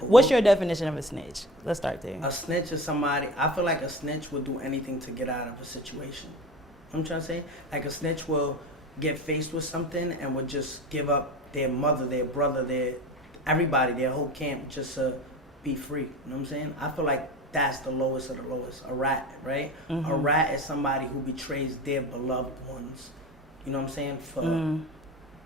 What's your definition of a snitch? Let's start there. A snitch is somebody, I feel like a snitch will do anything to get out of a situation. You know what I'm trying to say? Like a snitch will get faced with something and would just give up their mother, their brother, everybody, their whole camp just to be free. You know what I'm saying? I feel like that's the lowest of the lowest. A rat, right? Mm-hmm. A rat is somebody who betrays their beloved ones. You know what I'm saying? For an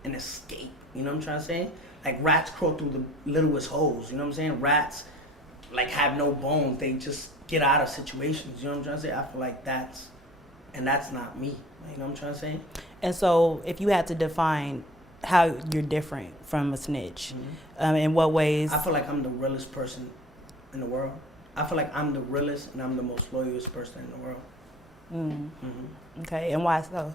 escape. You know what I'm trying to say? Like rats crawl through the littlest holes. You know what I'm saying? Rats like have no bones. They just get out of situations. You know what I'm trying to say? I feel like that's not me. You know what I'm trying to say? And so if you had to define how you're different from a snitch, in what ways? I feel like I'm the realest person in the world. I feel like I'm the realest and I'm the most loyalist person in the world. Okay, and why so?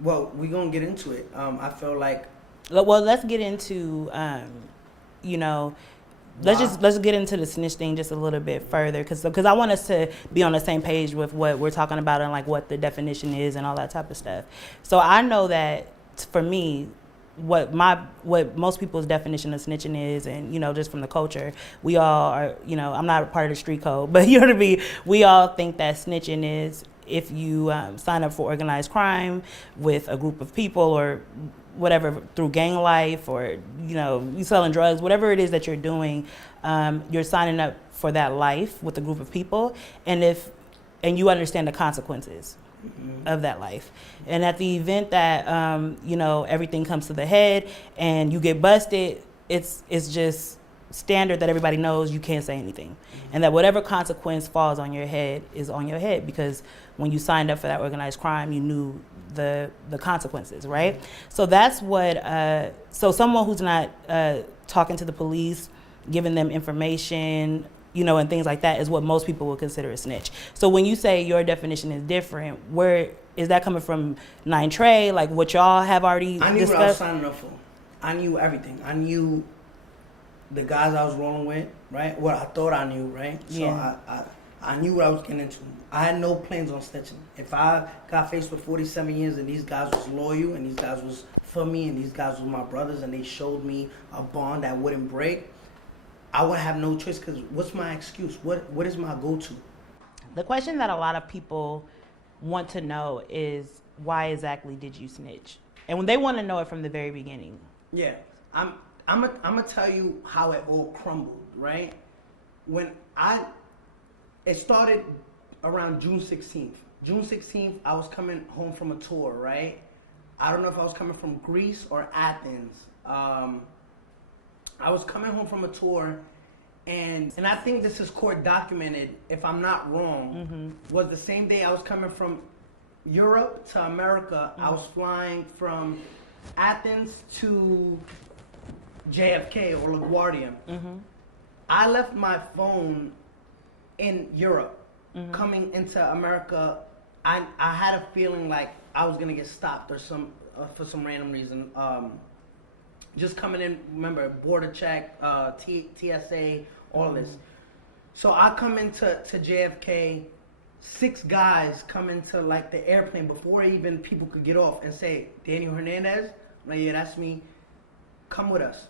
Well, we're going to get into it. I feel like... Well, let's get into, let's get into the snitch thing just a little bit further, because I want us to be on the same page with what we're talking about and like what the definition is and all that type of stuff. So I know that for me, what most people's definition of snitching is, and just from the culture, we all are, I'm not a part of the street code, but you know what I mean, we all think that snitching is if you sign up for organized crime with a group of people or whatever, through gang life, or you selling drugs, whatever it is that you're doing, you're signing up for that life with a group of people, and you understand the consequences of that life. And at the event that everything comes to the head and you get busted, it's just standard that everybody knows you can't say anything, and that whatever consequence falls on your head is on your head, because when you signed up for that organized crime, you knew the consequences, right? So that's what so someone who's not talking to the police, giving them information, and things like that, is what most people would consider a snitch. So when you say your definition is different, where is that coming from? 9 like what y'all have already I knew discussed? what I was signing up for. I knew everything. I knew the guys I was rolling with, right? What I thought I knew, right? So yeah. I knew what I was getting into. I had no plans on snitching. If I got faced with 47 years and these guys was loyal and these guys was for me and these guys were my brothers and they showed me a bond that wouldn't break, I would have no choice, because what's my excuse? What is my go-to? The question that a lot of people want to know is, why exactly did you snitch? And when they want to know it from the very beginning. Yeah, I'm gonna tell you how it all crumbled, right? It started around June 16th. June 16th, I was coming home from a tour, right? I don't know if I was coming from Greece or Athens. I was coming home from a tour, and I think this is court documented, if I'm not wrong, was the same day I was coming from Europe to America. I was flying from Athens to JFK or LaGuardia. I left my phone in Europe. Coming into America, I had a feeling like I was gonna get stopped or for some random reason. Just coming in, remember, border check, TSA, all this. So I come into JFK, 6 guys come into like the airplane before even people could get off and say, Daniel Hernandez? I'm like, yeah, that's me. Come with us.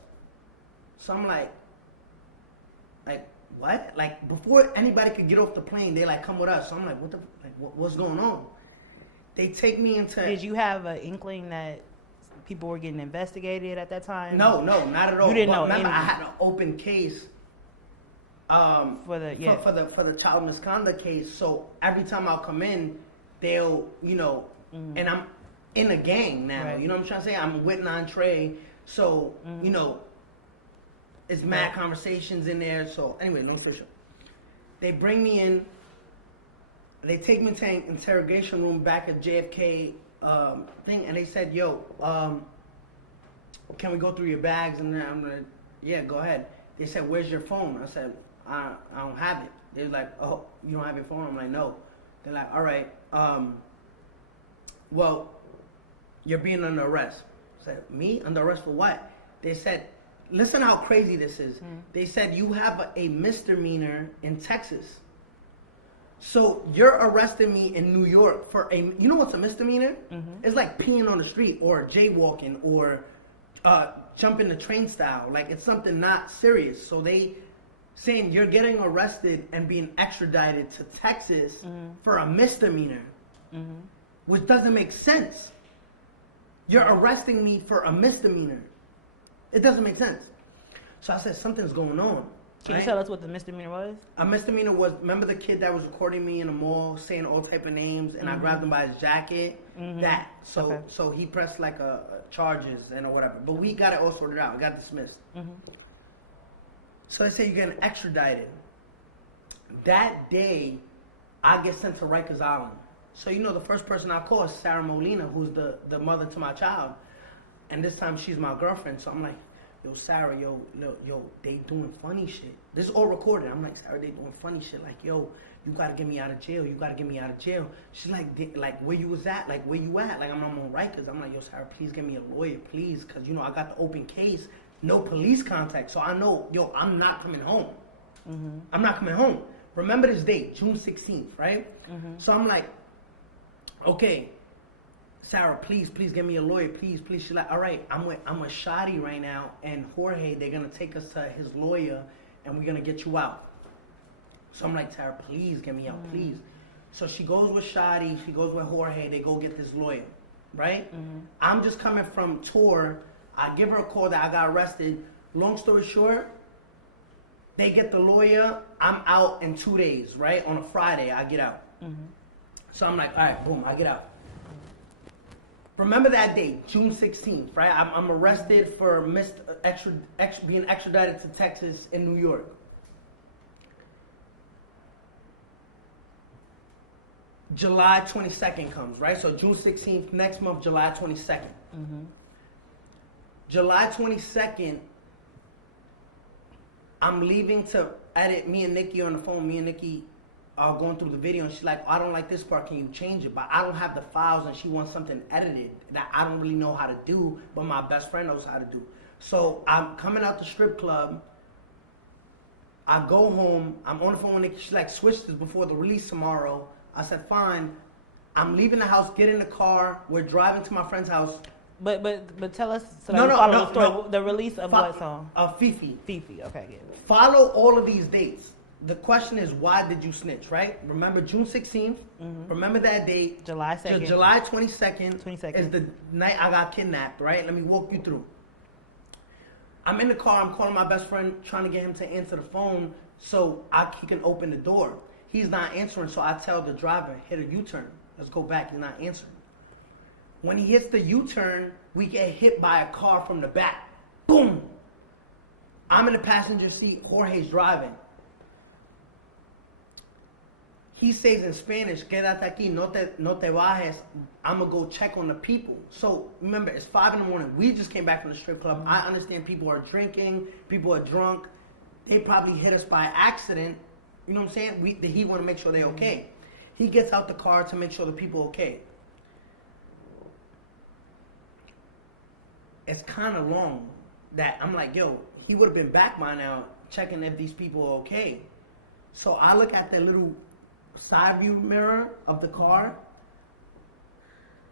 So I'm like, what? Like, before anybody could get off the plane, they like, come with us. So I'm like, what's going on? They take me into... Did you have an inkling that people were getting investigated at that time? No, not at all. You didn't know. Remember, I had an open case for the child misconduct case. So every time I'll come in, they'll, and I'm in a gang now. Right. You know what I'm trying to say? I'm with 9 so it's mad conversations in there. So anyway, no official. They bring me in. They take me to an interrogation room back at JFK thing, and they said, "Yo, can we go through your bags?" And I'm like, "Yeah, go ahead." They said, "Where's your phone?" I said, I don't have it." They're like, "Oh, you don't have your phone?" I'm like, "No." They're like, "All right, well, you're being under arrest." I said, "Me? Under arrest for what?" They said, listen how crazy this is. They said, "You have a misdemeanor in Texas. So you're arresting me in New York for you know what's a misdemeanor? It's like peeing on the street or jaywalking or jumping the train style. Like, it's something not serious. So they saying you're getting arrested and being extradited to Texas for a misdemeanor, which doesn't make sense. You're arresting me for a misdemeanor. It doesn't make sense. So I said, something's going on. Can you tell us what the misdemeanor was? A misdemeanor was, remember the kid that was recording me in the mall saying all type of names, and I grabbed him by his jacket? That. So he pressed like a charges and or whatever. But we got it all sorted out. We got dismissed. So they say you're getting extradited. That day, I get sent to Rikers Island. So you know the first person I call is Sarah Molina, who's the mother to my child. And this time she's my girlfriend. So I'm like, yo, Sarah, yo, they doing funny shit. This is all recorded. I'm like, Sarah, they doing funny shit. Like, yo, you gotta get me out of jail. You gotta get me out of jail. She's like, where you was at? Like, where you at? Like, I'm on Rikers. I'm like, yo, Sarah, please get me a lawyer, please. Because, you know, I got the open case. No police contact. So I know, yo, I'm not coming home. I'm not coming home. Remember this date, June 16th, right? So I'm like, okay, Sarah, please get me a lawyer, please. She's like, all right, I'm with Shadi right now, and Jorge, they're gonna take us to his lawyer, and we're gonna get you out. So I'm like, Sarah, please get me out, please. So she goes with Shadi, she goes with Jorge, they go get this lawyer, right? I'm just coming from tour. I give her a call that I got arrested. Long story short, they get the lawyer. I'm out in 2 days, right? On a Friday, I get out. So I'm like, all right, boom, I get out. Remember that date, June 16th, right? I'm arrested for being extradited to Texas in New York. July 22nd comes, right? So June 16th, next month, July 22nd. July 22nd, I'm leaving to edit. Me and Nikki on the phone. Me and Nikki are going through the video, and she's like, I don't like this part. Can you change it? But I don't have the files, and she wants something edited that I don't really know how to do, but my best friend knows how to do. So I'm coming out the strip club. I go home. I'm on the phone with Nikki. She's like, switch this before the release tomorrow. I said, fine. I'm leaving the house, get in the car. We're driving to my friend's house. But tell us, so that we follow the story. The release of what song? Fifi. Fifi, okay, get it. Follow all of these dates. The question is, why did you snitch, right? Remember June 16th? Remember that date? July 2nd. July 22nd. 22nd. Is the night I got kidnapped, right? Let me walk you through. I'm in the car. I'm calling my best friend, trying to get him to answer the phone so he can open the door. He's not answering, so I tell the driver, hit a U-turn. Let's go back. He's not answering. When he hits the U-turn, we get hit by a car from the back. Boom! I'm in the passenger seat. Jorge's driving. He says in Spanish, quédate aquí, no te bajes. I'm going to go check on the people. So, remember, it's 5 in the morning. We just came back from the strip club. I understand people are drinking. People are drunk. They probably hit us by accident. You know what I'm saying? He want to make sure they're okay. He gets out the car to make sure the people are okay. It's kind of long that I'm like, yo, he would have been back by now checking if these people are okay. So I look at the little side view mirror of the car.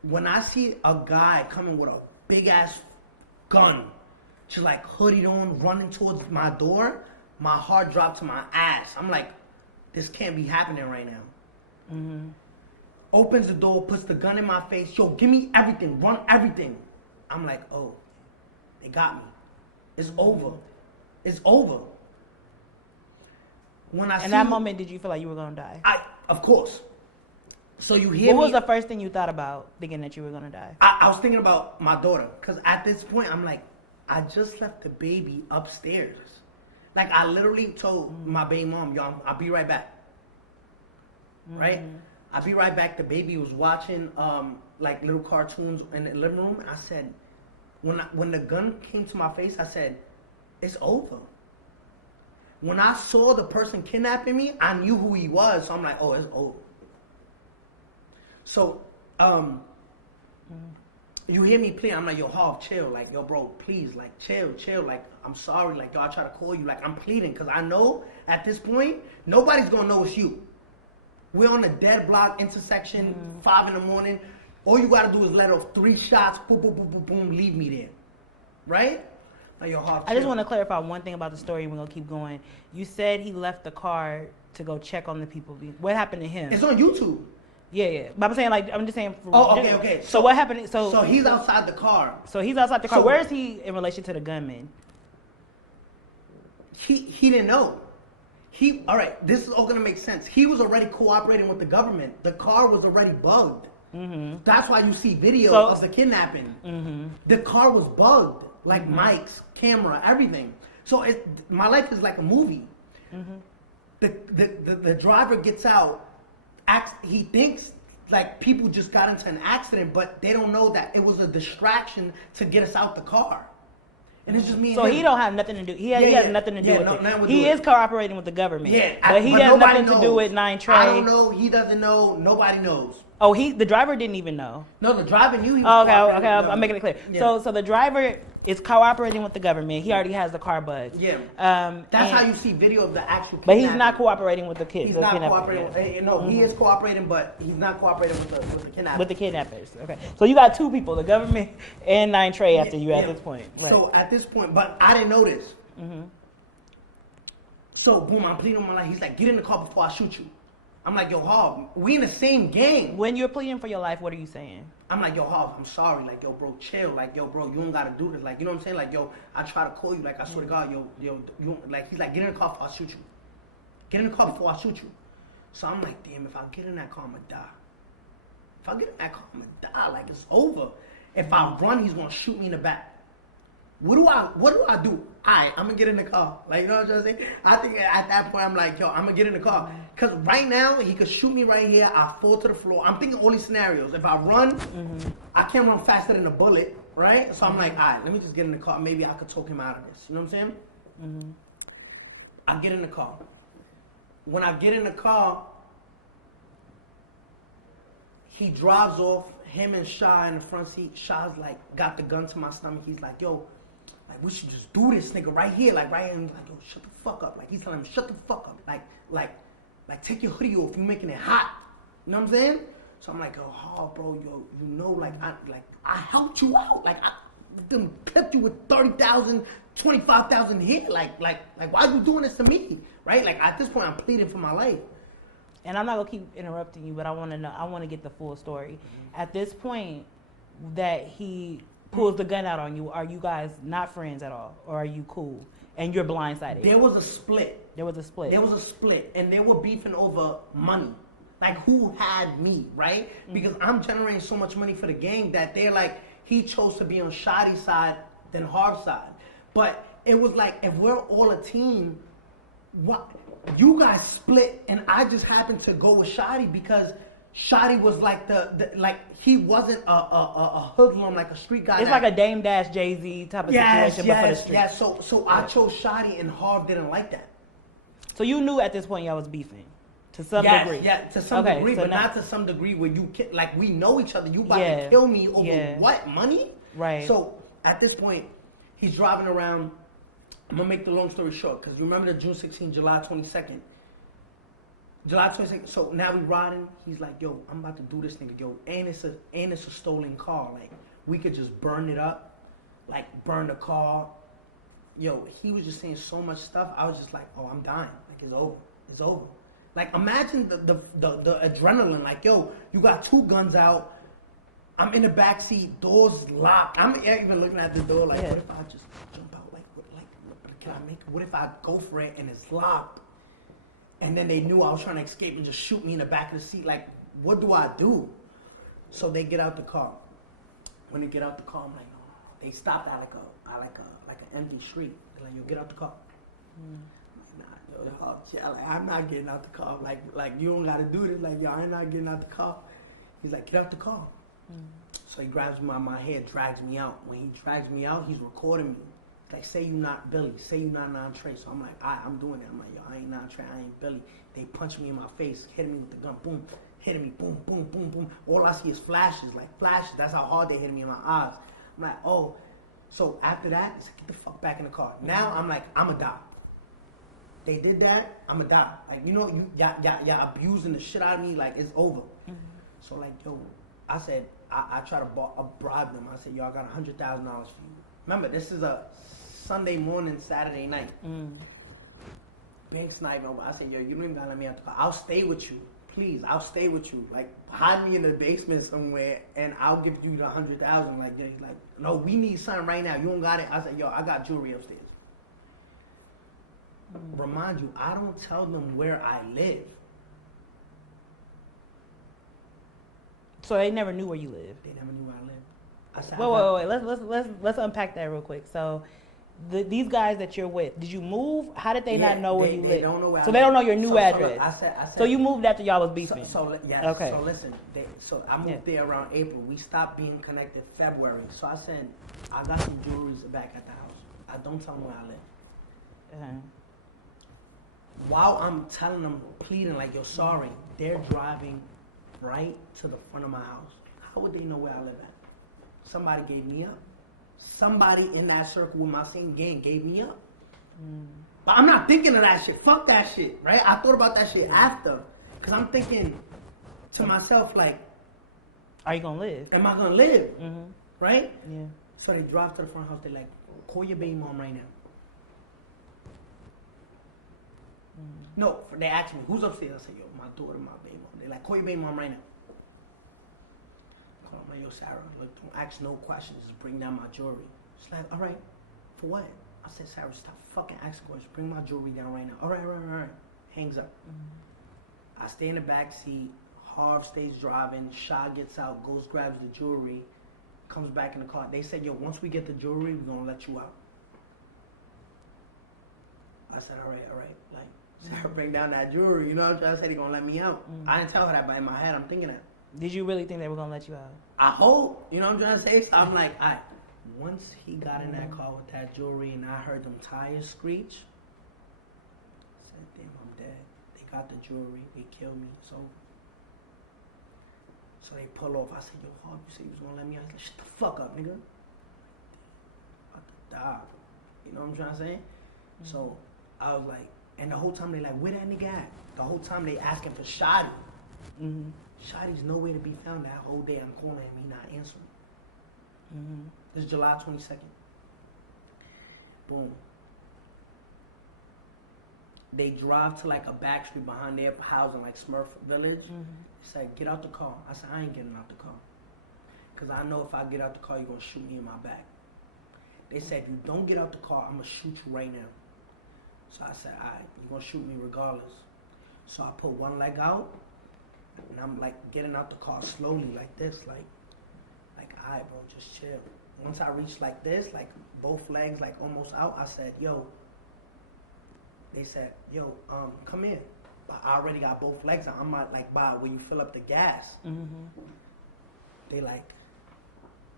When I see a guy coming with a big ass gun, just like hoodied on, running towards my door, my heart dropped to my ass. I'm like, this can't be happening right now. Opens the door, puts the gun in my face. Yo, give me everything, run everything. I'm like, oh, they got me. It's over. It's over. When I in that moment, did you feel like you were gonna die? Of course. So you hear What was the first thing you thought about thinking that you were gonna die? I was thinking about my daughter, because at this point, I'm like, I just left the baby upstairs. Like, I literally told my baby mom, yo, I'll be right back. Right? I'll be right back. The baby was watching like little cartoons in the living room. I said, when the gun came to my face, I said, it's over. When I saw the person kidnapping me, I knew who he was. So I'm like, oh, it's over. So, you hear me pleading. I'm like, yo, Harv, chill. Like, yo, bro, please, like, chill. Like, I'm sorry. Like, yo, I try to call you. Like, I'm pleading because I know at this point, nobody's going to know it's you. We're on a dead block intersection, 5 in the morning. All you got to do is let off 3 shots, boom, boom, boom, boom, boom, leave me there. Right? Like, yo, Hov, I just chill. want to clarify one thing about the story, and we're going to keep going. You said he left the car to go check on the people. What happened to him? It's on YouTube. Yeah. But I'm saying, like, I'm just saying. Oh, okay. So what happened? So he's outside the car. So he's outside the car. So- Where is he in relation to the gunman? He didn't know. All right, this is all gonna make sense. He was already cooperating with the government. The car was already bugged. Mm-hmm. That's why you see video of the kidnapping. Mm-hmm. The car was bugged, like mics, camera, everything. So my life is like a movie. Mm-hmm. The driver gets out. He thinks like people just got into an accident, but they don't know that it was a distraction to get us out the car. And it's just me and So him. he don't have nothing to do. He has nothing to do with it. He is cooperating with the government. Yeah, but he has nothing to do with 9 I don't know. He doesn't know. Nobody knows. Oh, the driver didn't even know. No, the driver knew he was. Oh, okay. cooperating with I'm making it clear. Yeah. So the driver is cooperating with the government. He already has the car bugged. Yeah. That's how you see video of the actual. But he's not cooperating with the kids. He's not cooperating. No, he is cooperating, but he's not cooperating with the kidnappers. With the kidnappers. Okay. So you got two people, the government and 9 after you at this point. Right. So at this point, but I didn't know this. Mm-hmm. So boom, I'm pleading on my life. He's like, get in the car before I shoot you. I'm like, yo, Hov, we in the same gang. When you're pleading for your life, what are you saying? I'm like, yo, Hov, I'm sorry. Like, yo, bro, chill. Like, yo, bro, you don't gotta do this. Like, you know what I'm saying? Like, yo, I try to call you. Like, I swear to God, yo, you like, he's like, get in the car before I shoot you. Get in the car before I shoot you. So I'm like, damn, if I get in that car, I'm gonna die. If I get in that car, I'm gonna die. Like, it's over. If I run, he's gonna shoot me in the back. What do I do? I'm gonna get in the car. Like, you know what I'm trying to say? I think at that point I'm like, yo, I'm gonna get in the car. Cause right now he could shoot me right here. I fall to the floor. I'm thinking all these scenarios. If I run, I can't run faster than a bullet, right? So I'm like, all right, let me just get in the car. Maybe I could talk him out of this. You know what I'm saying? I get in the car. When I get in the car, he drives off. Him and Shy in the front seat. Shy's like, got the gun to my stomach. He's like, yo, like, we should just do this, nigga, right here. Like, right here. And he's like, yo, shut the fuck up. Like, he's telling him, shut the fuck up. Like, take your hoodie off. You're making it hot. You know what I'm saying? So I'm like, oh, bro, yo, you know, like, I helped you out. Like, I done clipped you with 30,000, 25,000 hit. Like, why are you doing this to me? Right? Like, at this point, I'm pleading for my life. And I'm not gonna keep interrupting you, but I want to know. I want to get the full story. At this point, that he pulls the gun out on you, are you guys not friends at all, or are you cool? And you're blindsided. There was a split. There was a split. There was a split, and they were beefing over money. Like, who had me, right? Because I'm generating so much money for the gang that they're like, he chose to be on Shadi's side than Harv's side. But it was like, if we're all a team, what? You guys split, and I just happened to go with Shadi because Shadi was like like he wasn't a hoodlum, like a street guy. It's like a Dame Dash Jay-Z type of situation, but for the street. Yeah, so I chose Shadi, and Harv didn't like that. So you knew at this point y'all was beefing to some degree. Yeah, to some degree, so but now, not to some degree where you like we know each other. You about to kill me over what? Money? Right. So at this point, he's driving around. I'm gonna make the long story short, because you remember the June 16, July 22nd. July 22nd. So now we riding. He's like, yo, I'm about to do this nigga, yo, and it's a stolen car. Like, we could just burn it up, like burn the car. Yo, he was just saying so much stuff. I was just like, oh, I'm dying. Like, it's over. It's over. Like, imagine the adrenaline. Like, yo, you got 2 guns out. I'm in the back seat, doors locked. I'm even looking at the door like, what if I just jump out? Can I make it? What if I go for it and it's locked? And then they knew I was trying to escape and just shoot me in the back of the seat. Like, what do I do? So they get out the car. When they get out the car, I'm like, oh. They stopped at like an empty street. They're like, yo, get out the car. I'm like, nah, yo, I'm not getting out the car. Like you don't gotta do this. Like, yo, I'm not getting out the car. He's like, get out the car. So he grabs me by my hair, drags me out. When he drags me out, he's recording me. Like, say you not Billy, say you not 9 So I'm like, I'm doing it. I'm like, yo, I ain't 9 I ain't Billy. They punch me in my face, hit me with the gun, boom, hitting me, boom, boom, boom, boom. All I see is flashes, like flashes. That's how hard they hit me in my eyes. I'm like, oh. So after that, it's like, get the fuck back in the car. Now I'm like, I'ma die. They did that, I'ma die. Like, you know, y'all abusing the shit out of me, like, it's over. So like, yo, I said, I try to bribe them. I said, yo, I got $100,000 for you. Remember, this is a Sunday morning, Saturday night. Bank sniping over. I said, yo, you don't even gotta let me out the car. I'll stay with you. Please, I'll stay with you. Like, hide me in the basement somewhere, and I'll give you the 100,000. Like, he's like, no, we need something right now. You don't got it. I said, yo, I got jewelry upstairs. Remind you, I don't tell them where I live. So they never knew where you lived. They never knew where I lived. I said, Wait. Let's unpack that real quick. So, these guys that you're with, did you move? How did they not know where you live? They don't know where. So they don't know your new address. I said. So you moved after y'all was beefing. Yes. Okay. So listen. I moved there around April. We stopped being connected February. So I said, I got some jewelries back at the house. I don't tell them where I live. While I'm telling them, pleading like, yo, sorry, they're driving right to the front of my house. How would they know where I live at? Somebody gave me up. Somebody in that circle with my same gang gave me up. But I'm not thinking of that shit. Fuck that shit, right? I thought about that shit after. Because I'm thinking to myself, like, are you going to live? Am I going to live? Right? Yeah. So they drive to the front house. They're like, call your baby mom right now. No, they asked me, who's upstairs? I said, yo, my daughter, my baby mom. They're like, call your baby mom right now. Call my, yo, Sarah, look, don't ask no questions. Just bring down my jewelry. She's like, all right, for what? I said, Sarah, stop fucking asking questions. Bring my jewelry down right now. All right. Hangs up. I stay in the back seat. Harv stays driving. Shah gets out, goes, grabs the jewelry, comes back in the car. They said, yo, once we get the jewelry, we're going to let you out. I said, all right. Like, Sarah, bring down that jewelry. You know what I'm trying to say? They're going to let me out. I didn't tell her that, but in my head, I'm thinking that. Did you really think they were going to let you out? I hope. You know what I'm trying to say? So I'm like, all right. Once he got in that car with that jewelry and I heard them tires screech, I said, damn, I'm dead. They got the jewelry. They killed me. So they pull off. I said, yo, Harv, you said you was going to let me out? I said, shut the fuck up, nigga. I'm about to die. You know what I'm trying to say? So I was like, and the whole time they like, where that nigga at? The whole time they asking for Shotty. Shotty's nowhere to be found that whole day. I'm calling him, he not answering. This is July 22nd. Boom. They drive to like a back street behind their house in like Smurf Village. He said, get out the car. I said, I ain't getting out the car. Because I know if I get out the car, you're going to shoot me in my back. They said, if you don't get out the car, I'm going to shoot you right now. So I said, all right, you're going to shoot me regardless. So I put one leg out, and I'm like getting out the car slowly like this, like all right, bro, just chill. Once I reached like this, like both legs like almost out, I said, yo. They said, yo, come in. But I already got both legs out. I'm not like by where you fill up the gas. They like,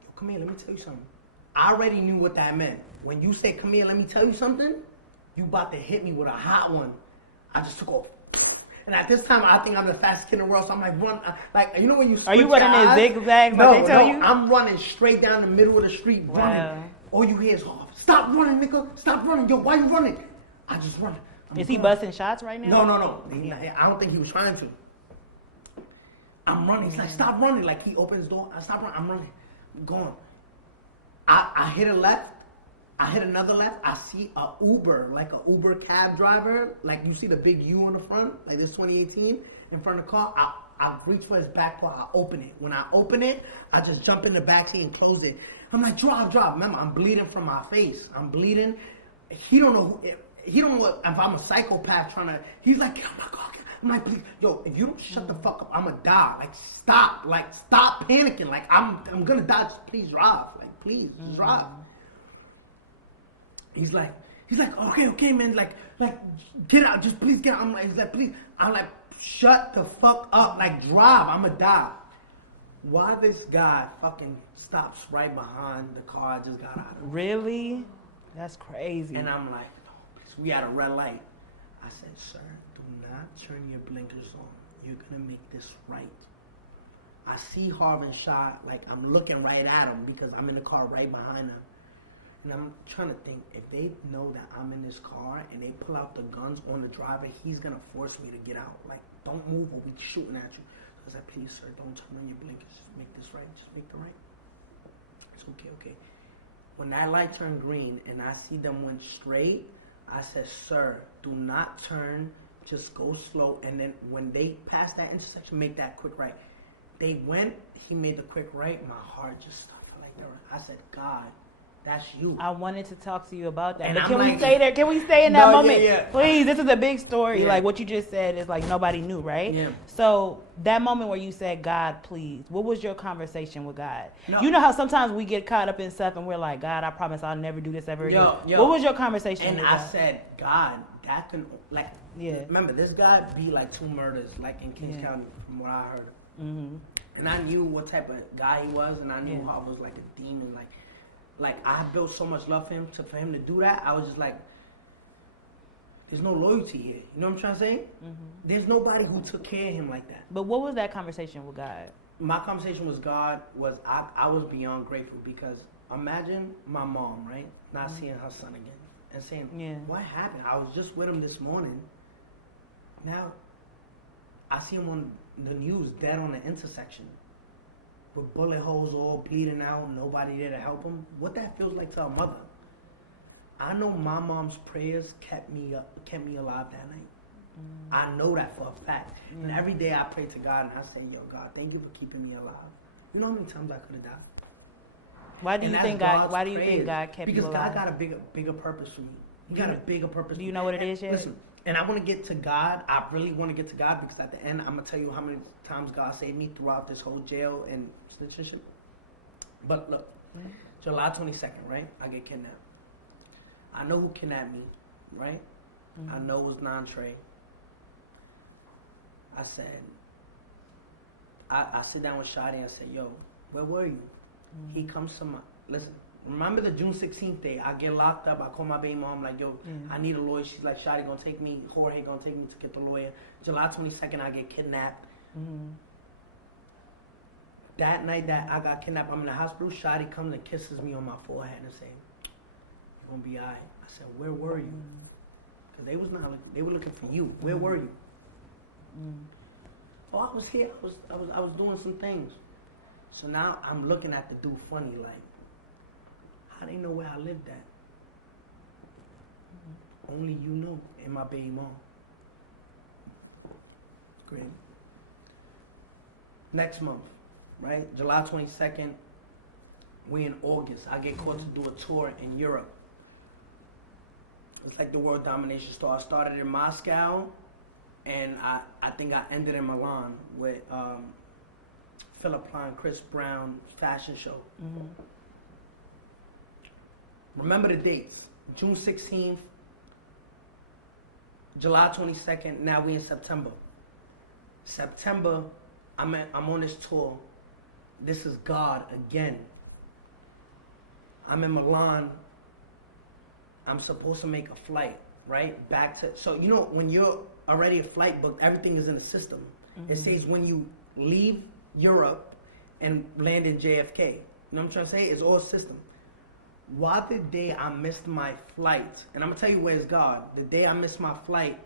yo, come here, let me tell you something. I already knew what that meant. When you say, come here, let me tell you something, you about to hit me with a hot one. I just took off. And at this time, I think I'm the fastest kid in the world, so I'm like, run. Like, you know when you switch. Are you running in zigzags like they tell you? I'm running straight down the middle of the street, running. All you hear is, oh, stop running, nigga. Stop running. Yo, why you running? I just run. Is he busting shots right now? No. I don't think he was trying to. I'm running. He's like, stop running. Like, he opens the door. I stop running. I'm running. I'm going. I hit a left. I hit another left. I see a Uber, like a Uber cab driver. Like you see the big U on the front, like this 2018 in front of the car. I reach for his back part. I open it. When I open it, I just jump in the back seat and close it. I'm like, drive. Remember, I'm bleeding from my face. I'm bleeding. He don't know. He don't know if I'm a psychopath trying to. He's like, oh my God. I'm like, please, yo, if you don't shut the fuck up, I'ma die. Like, stop panicking. Like, I'm gonna die. Just please drive. Like, please, just drive. He's like, okay, man, like, get out, just please get out. He's like, please. I'm like, shut the fuck up, like, drive, I'ma die. Why this guy fucking stops right behind the car I just got out of? Really? That's crazy. And I'm like, no, please, we at a red light. I said, sir, do not turn your blinkers on. You're gonna make this right. I see Harvin shot, like, I'm looking right at him because I'm in the car right behind him. And I'm trying to think, if they know that I'm in this car and they pull out the guns on the driver, he's going to force me to get out. Like, don't move or we shooting at you. So I said, please, sir, don't turn on your blinkers. Just make this right. Just make the right. It's okay. When that light turned green and I see them went straight, I said, sir, do not turn, just go slow. And then when they pass that intersection, make that quick right. They went, he made the quick right, my heart just stopped like that. I said, God, that's you. I wanted to talk to you about that. And But I'm can we like- stay there? Can we stay in that No, moment? yeah. Please, this is a big story. Yeah. Like what you just said is like nobody knew, right? Yeah. So that moment where you said, God, please, what was your conversation with God? No. You know how sometimes we get caught up in stuff and we're like, God, I promise I'll never do this ever again. Yo. What was your conversation And with I God? said, God, that can, like, Yeah. remember, this guy beat like 2 murders, like in Kings Yeah. County, from what I heard. Mm-hmm. And I knew what type of guy he was, and I knew Yeah. how it was like a demon. Like I built so much love for him. For him to do that, I was just like, there's no loyalty here. You know what I'm trying to say? Mm-hmm. There's nobody who took care of him like that. But what was that conversation with God? My conversation with God was I was beyond grateful, because imagine my mom, right, not seeing her son again and saying, Yeah. what happened? I was just with him this morning. Now I see him on the news dead on the intersection with bullet holes all bleeding out, nobody there to help him. What that feels like to a mother. I know my mom's prayers kept me alive that night. I know that for a fact. And every day I pray to God and I say, yo, God, thank you for keeping me alive. You know how many times I could have died? Why do And you that's think God? God's Why do you think prayers. God kept because you alive? God got a bigger purpose for me. He got a bigger purpose. Do you know what it is yet? Listen, and I want to get to God. I really want to get to God, because at the end, I'm gonna tell you how many times God saved me throughout this whole jail and snitching shit. But look, July 22nd, right? I get kidnapped. I know who kidnapped me, right? I know it was non-Trey. I said, I sit down with Shadi and I said, yo, where were you? He comes to my, listen, remember the June 16th day, I get locked up, I call my baby mom, like, yo, I need a lawyer. She's like, Shadi gonna take me, Jorge gonna take me to get the lawyer. July 22nd, I get kidnapped. That night that I got kidnapped, I'm in the hospital, Shadi comes and kisses me on my forehead and say, you're gonna be all right. I said, where were you? Because they was not looking, they were looking for you. Where were you? Oh, I was here. I was doing some things. So now I'm looking at the dude funny, like, how they know where I lived at? Only you know, and my baby mom. Great. Next month, right? July 22nd, we in August. I get called to do a tour in Europe. It's like the world domination tour. I started in Moscow, and I think I ended in Milan with Philip Klein, Chris Brown fashion show. Remember the dates. June 16th, July 22nd, now we in September. September, I'm on this tour. This is God again. I'm in Milan. I'm supposed to make a flight, right? Back to, so you know when you're already a flight booked, everything is in the system. It says when you leave Europe and land in JFK. You know what I'm trying to say? It's all system. Why the day I missed my flight, and I'm gonna tell you where's God. The day I missed my flight,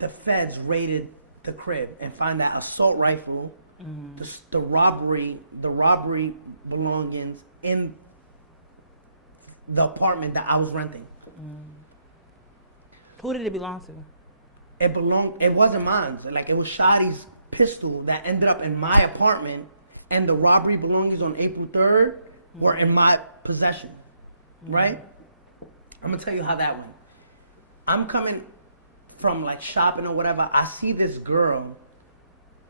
the feds raided the crib and find that assault rifle, the robbery belongings in the apartment that I was renting. Who did it belong to? It wasn't mine. Like, it was Shadi's pistol that ended up in my apartment, and the robbery belongings on April 3rd were in my possession. Right? I'm gonna tell you how that went. I'm coming from like shopping or whatever. I see this girl,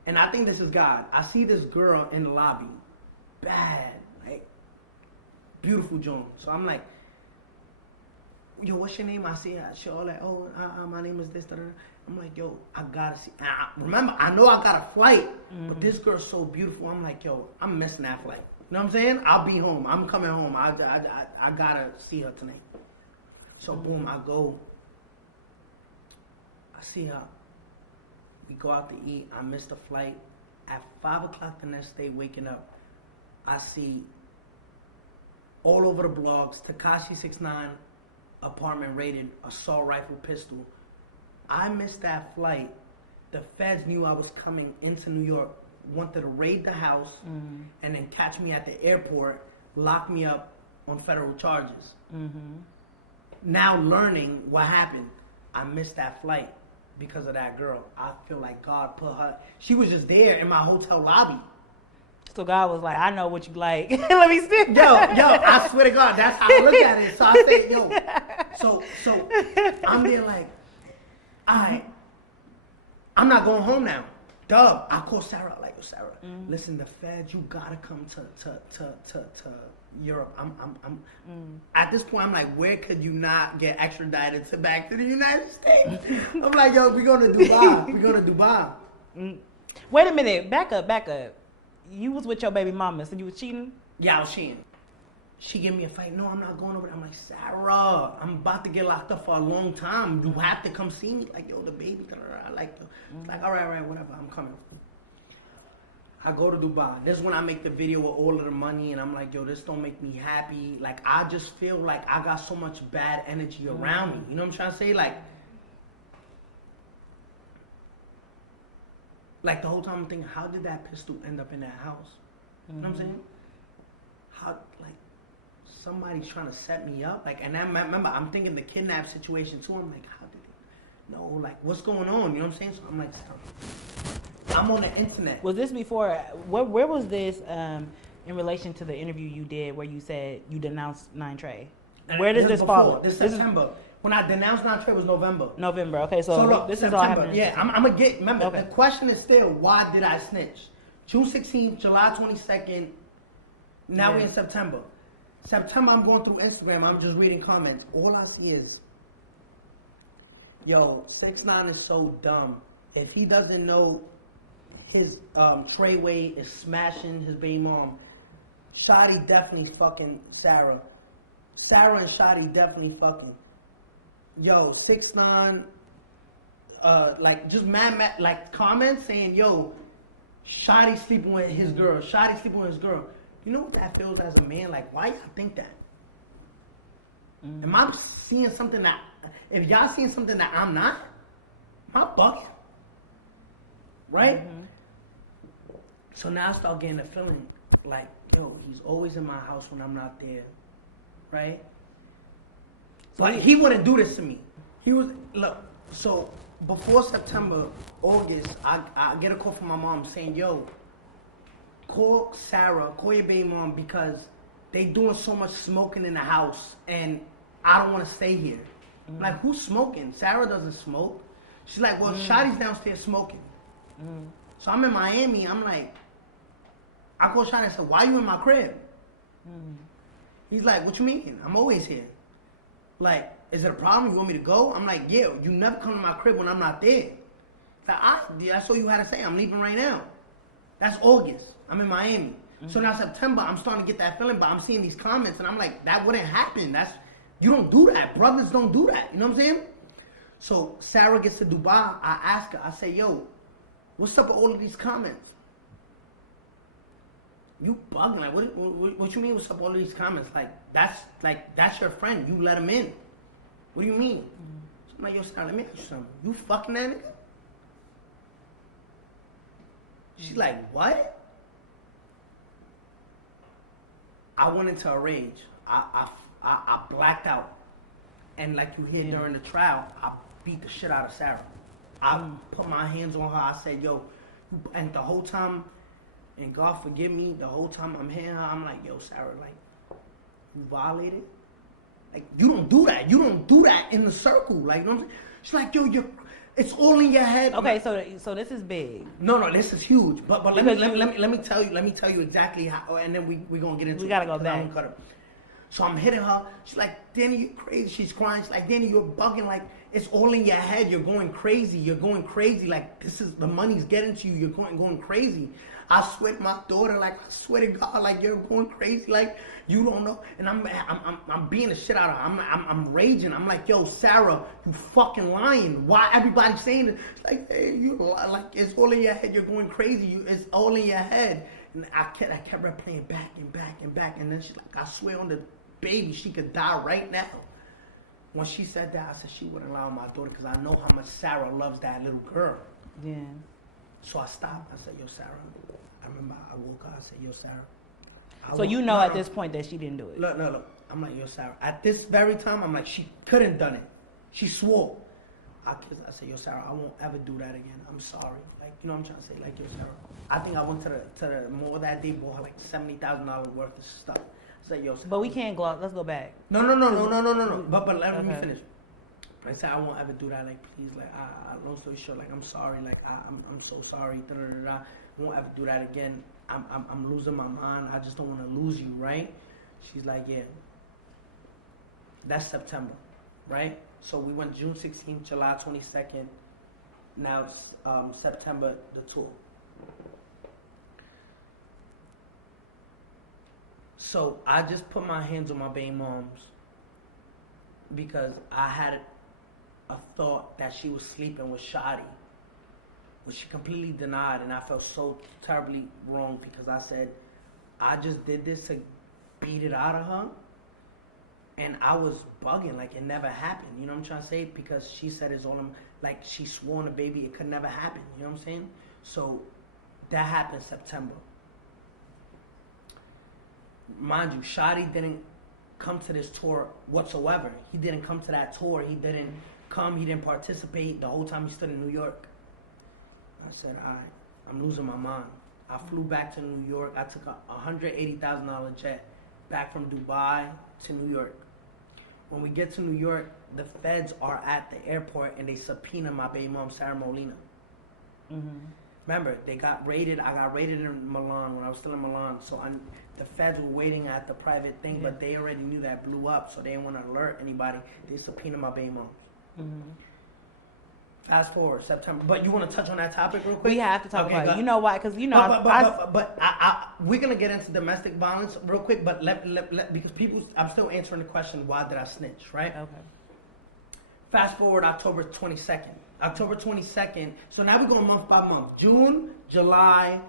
and I think this is God. I see this girl in the lobby, bad, like beautiful Joan. So I'm like, yo, what's your name? I see her. She all like, oh, my name is this. Da, da, da. I'm like, yo, I gotta see. Remember, I know I got a flight, but this girl's so beautiful. I'm like, yo, I'm missing that flight. You know what I'm saying? I'll be home. I'm coming home. I gotta see her tonight. So boom, I go. I see her. We go out to eat. I missed the flight. At 5 o'clock the next day, waking up, I see all over the blogs, Tekashi 6ix9ine apartment raided, assault rifle, pistol. I missed that flight. The feds knew I was coming into New York, wanted to raid the house and then catch me at the airport, lock me up, on federal charges. Mm-hmm. Now learning what happened, I missed that flight because of that girl. I feel like God put her. She was just there in my hotel lobby. So God was like, I know what you like. Let me see. Yo, I swear to God, that's how I look at it. So I said, yo, so I'm there like, all right, I'm not going home now. Dub, I call Sarah, like, yo, Sarah, listen, the feds, you gotta come to Europe. At this point, I'm like, where could you not get extradited back to the United States? I'm like, yo, we're going to Dubai. Wait a minute, back up. You was with your baby mama, so you was cheating? Yeah, I was cheating. She gave me a fight. No, I'm not going over there. I'm like, Sarah, I'm about to get locked up for a long time. You have to come see me. Like, yo, the baby. I like, it's like, all right, whatever. I'm coming. I go to Dubai. This is when I make the video with all of the money, and I'm like, yo, this don't make me happy. Like, I just feel like I got so much bad energy around me. You know what I'm trying to say? Like the whole time I'm thinking, how did that pistol end up in that house? You know what I'm saying? How, like, somebody's trying to set me up? Like, and I remember, I'm thinking the kidnap situation too. I'm like, how did it? No, like, what's going on? You know what I'm saying? So I'm like, I'm on the internet. Was this before, where was this in relation to the interview you did where you said you denounced 9Trey? Where does this fall? This September. When I denounced 9Trey was November. November, okay, so look, this September, is all happening. Yeah, I'm going to get, remember, Okay. the question is still, why did I snitch? June 16th, July 22nd, now we're in September. September, I'm going through Instagram, I'm just reading comments. All I see is, yo, 6ix9ine is so dumb. If he doesn't know his Treyway is smashing his baby mom, Shotty definitely fucking Sarah. Sarah and Shotty definitely fucking. Yo, 6ix9ine, like, just mad, like, comments saying, yo, Shotty sleeping with his girl. Shotty sleeping with his girl. You know what that feels as a man? Like, why y'all think that? Am I seeing something that, if y'all seeing something that I'm not, am I bugging? Right? So now I start getting the feeling like, yo, he's always in my house when I'm not there. Right? So like, he wouldn't do this to me. He was, look, so before September, August, I get a call from my mom saying, yo, call Sarah, call your baby mom because they doing so much smoking in the house and I don't want to stay here. I'm like, who's smoking? Sarah doesn't smoke. She's like, well, Shotty's downstairs smoking. So I'm in Miami. I'm like, I call Shotty and said, why you in my crib? He's like, what you mean? I'm always here. Like, is it a problem? You want me to go? I'm like, yeah, you never come to my crib when I'm not there. Like, that's all you had to say. I'm leaving right now. That's August. I'm in Miami. So now September, I'm starting to get that feeling, but I'm seeing these comments, and I'm like, that wouldn't happen. You don't do that. Brothers don't do that. You know what I'm saying? So Sarah gets to Dubai. I ask her, I say, yo, what's up with all of these comments? You bugging. Like, what you mean what's up with all of these comments? That's your friend. You let him in. What do you mean? So I'm like, yo, Sarah, let me ask you something. You fucking that nigga? She's like, what? I went into a rage. I blacked out. And like you hear during the trial, I beat the shit out of Sarah. I put my hands on her. I said, yo, and the whole time, and God forgive me, the whole time I'm hitting her, I'm like, yo, Sarah, like, you violated? Like, you don't do that. You don't do that in the circle. Like, you know what I'm saying? She's like, yo, it's all in your head. Okay, so this is big. No, this is huge. But let me tell you exactly how, and then we're gonna get into. We gotta go back. So I'm hitting her. She's like, Danny, you crazy. She's crying. She's like, Danny, you're bugging. Like, it's all in your head. You're going crazy. Like, this is, the money's getting to you. You're going crazy. I swear to my daughter, like, I swear to God, like, you're going crazy. Like, you don't know. And I'm beating the shit out of her. I'm raging. I'm like, yo, Sarah, you fucking lying. Why everybody's saying it? It's like, hey, you like, it's all in your head. You're going crazy. It's all in your head. And I kept replaying back and back and back. And then she's like, I swear on the baby, she could die right now. When she said that, I said she wouldn't allow my daughter because I know how much Sarah loves that little girl. Yeah. So I stopped. I said, yo, Sarah. I remember I woke up. I said, yo, Sarah. So you know at this point that she didn't do it. Look. I'm like, yo, Sarah. At this very time, I'm like, she couldn't done it. She swore. I said, yo, Sarah, I won't ever do that again. I'm sorry. Like, you know what I'm trying to say? Like, yo, Sarah. I think I went to the mall that day, bought her like $70,000 worth of stuff. I said, yo, Sarah. But we can't gloss. Let's go back. No. But let me finish. I said, I won't ever do that. Like, please, like, long story short, like, I'm sorry. Like, I'm so sorry. I won't ever do that again. I'm losing my mind. I just don't want to lose you, right? She's like, yeah. That's September, right? So we went June 16th, July 22nd. Now September, the tour. So I just put my hands on my baby moms because I had a thought that she was sleeping with Shadi, which she completely denied, and I felt so terribly wrong because I said, I just did this to beat it out of her. And I was bugging, like it never happened. You know what I'm trying to say? Because she said it's all, like she swore on the baby, it could never happen. You know what I'm saying? So that happened September. Mind you, Shadi didn't come to this tour whatsoever. He didn't come to that tour. He didn't come. He didn't participate the whole time he stood in New York. I said, all right, I'm losing my mind. I flew back to New York. I took a $180,000 jet back from Dubai to New York. When we get to New York, the feds are at the airport and they subpoena my baby mom, Sarah Molina. Mm-hmm. Remember, they got raided. I got raided in Milan when I was still in Milan. So the feds were waiting at the private thing, but they already knew that blew up, so they didn't want to alert anybody. They subpoenaed my baby moms. Mm-hmm. Fast forward September, but you want to touch on that topic real quick? We have to talk about it. You know why? Because you know, but we're gonna get into domestic violence real quick. But let because I'm still answering the question. Why did I snitch? Right. Okay. Fast forward October 22nd. October 22nd. So now we're going month by month. June, July,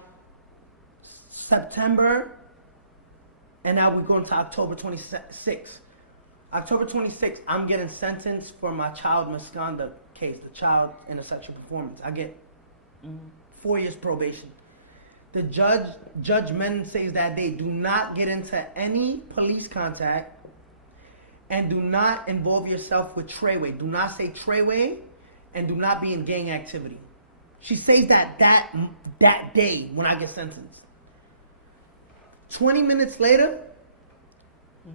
September, and now we're going to October 26th. October 26th, I'm getting sentenced for my child misconduct case, the child in a sexual performance. I get 4 years probation. The Judge Men says that day, do not get into any police contact and do not involve yourself with Treyway. Do not say Treyway and do not be in gang activity. She says that day when I get sentenced. 20 minutes later,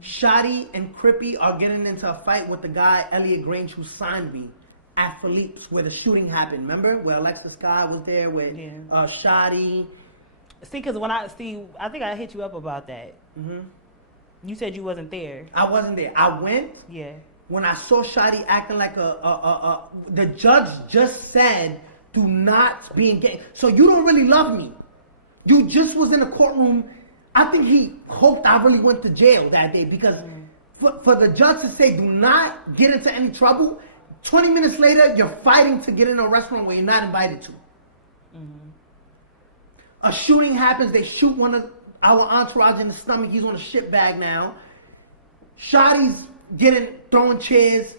Shadi and Crippy are getting into a fight with the guy, Elliot Grange, who signed me at Philippe's where the shooting happened. Remember? Where Alexis Scott was there, where Shadi. See, because I think I hit you up about that. Mm-hmm. You said you wasn't there. I wasn't there. I went. Yeah. When I saw Shadi acting like the judge just said, do not be in gang. So you don't really love me. You just was in a courtroom. I think he hoped I really went to jail that day because for the judge to say, do not get into any trouble, 20 minutes later, you're fighting to get in a restaurant where you're not invited to. Mm-hmm. A shooting happens. They shoot one of our entourage in the stomach. He's on a shit bag now. Shadi's throwing chairs.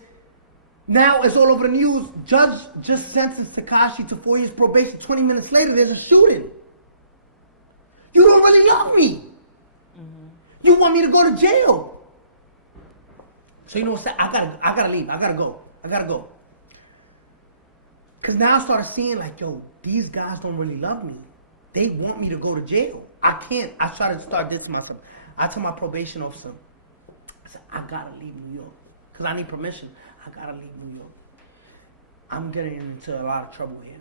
Now it's all over the news. Judge just sentenced Tekashi to 4 years probation. 20 minutes later, there's a shooting. You don't really love me. Mm-hmm. You want me to go to jail. So you know what? I gotta leave. I gotta go. Cause now I started seeing like, yo, these guys don't really love me. They want me to go to jail. I can't. I started to start this to myself. I told my probation officer, I said, I gotta leave New York. Cause I need permission. I gotta leave New York. I'm getting into a lot of trouble here.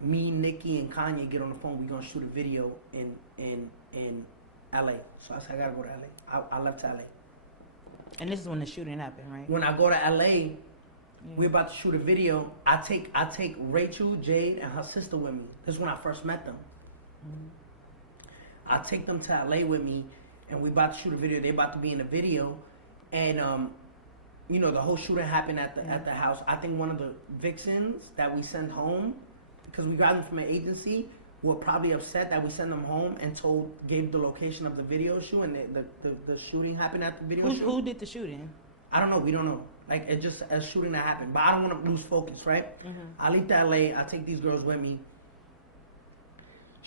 Me, Nikki, and Kanye get on the phone. We're gonna shoot a video in LA. So I said, I gotta go to LA. I left to LA. And this is when the shooting happened, right? When I go to LA, we're about to shoot a video. I take Rachel, Jade, and her sister with me. This is when I first met them. I take them to LA with me, and we about to shoot a video. They about to be in the video, and the whole shooting happened at the house. I think one of the vixens that we sent home, because we got them from an agency, were probably upset that we sent them home and gave the location of the video shoot, and the shooting happened at the video shoot. Who did the shooting? I don't know. We don't know. Like, it's just a shooting that happened. But I don't want to lose focus, right? Mm-hmm. I leave to LA. I take these girls with me.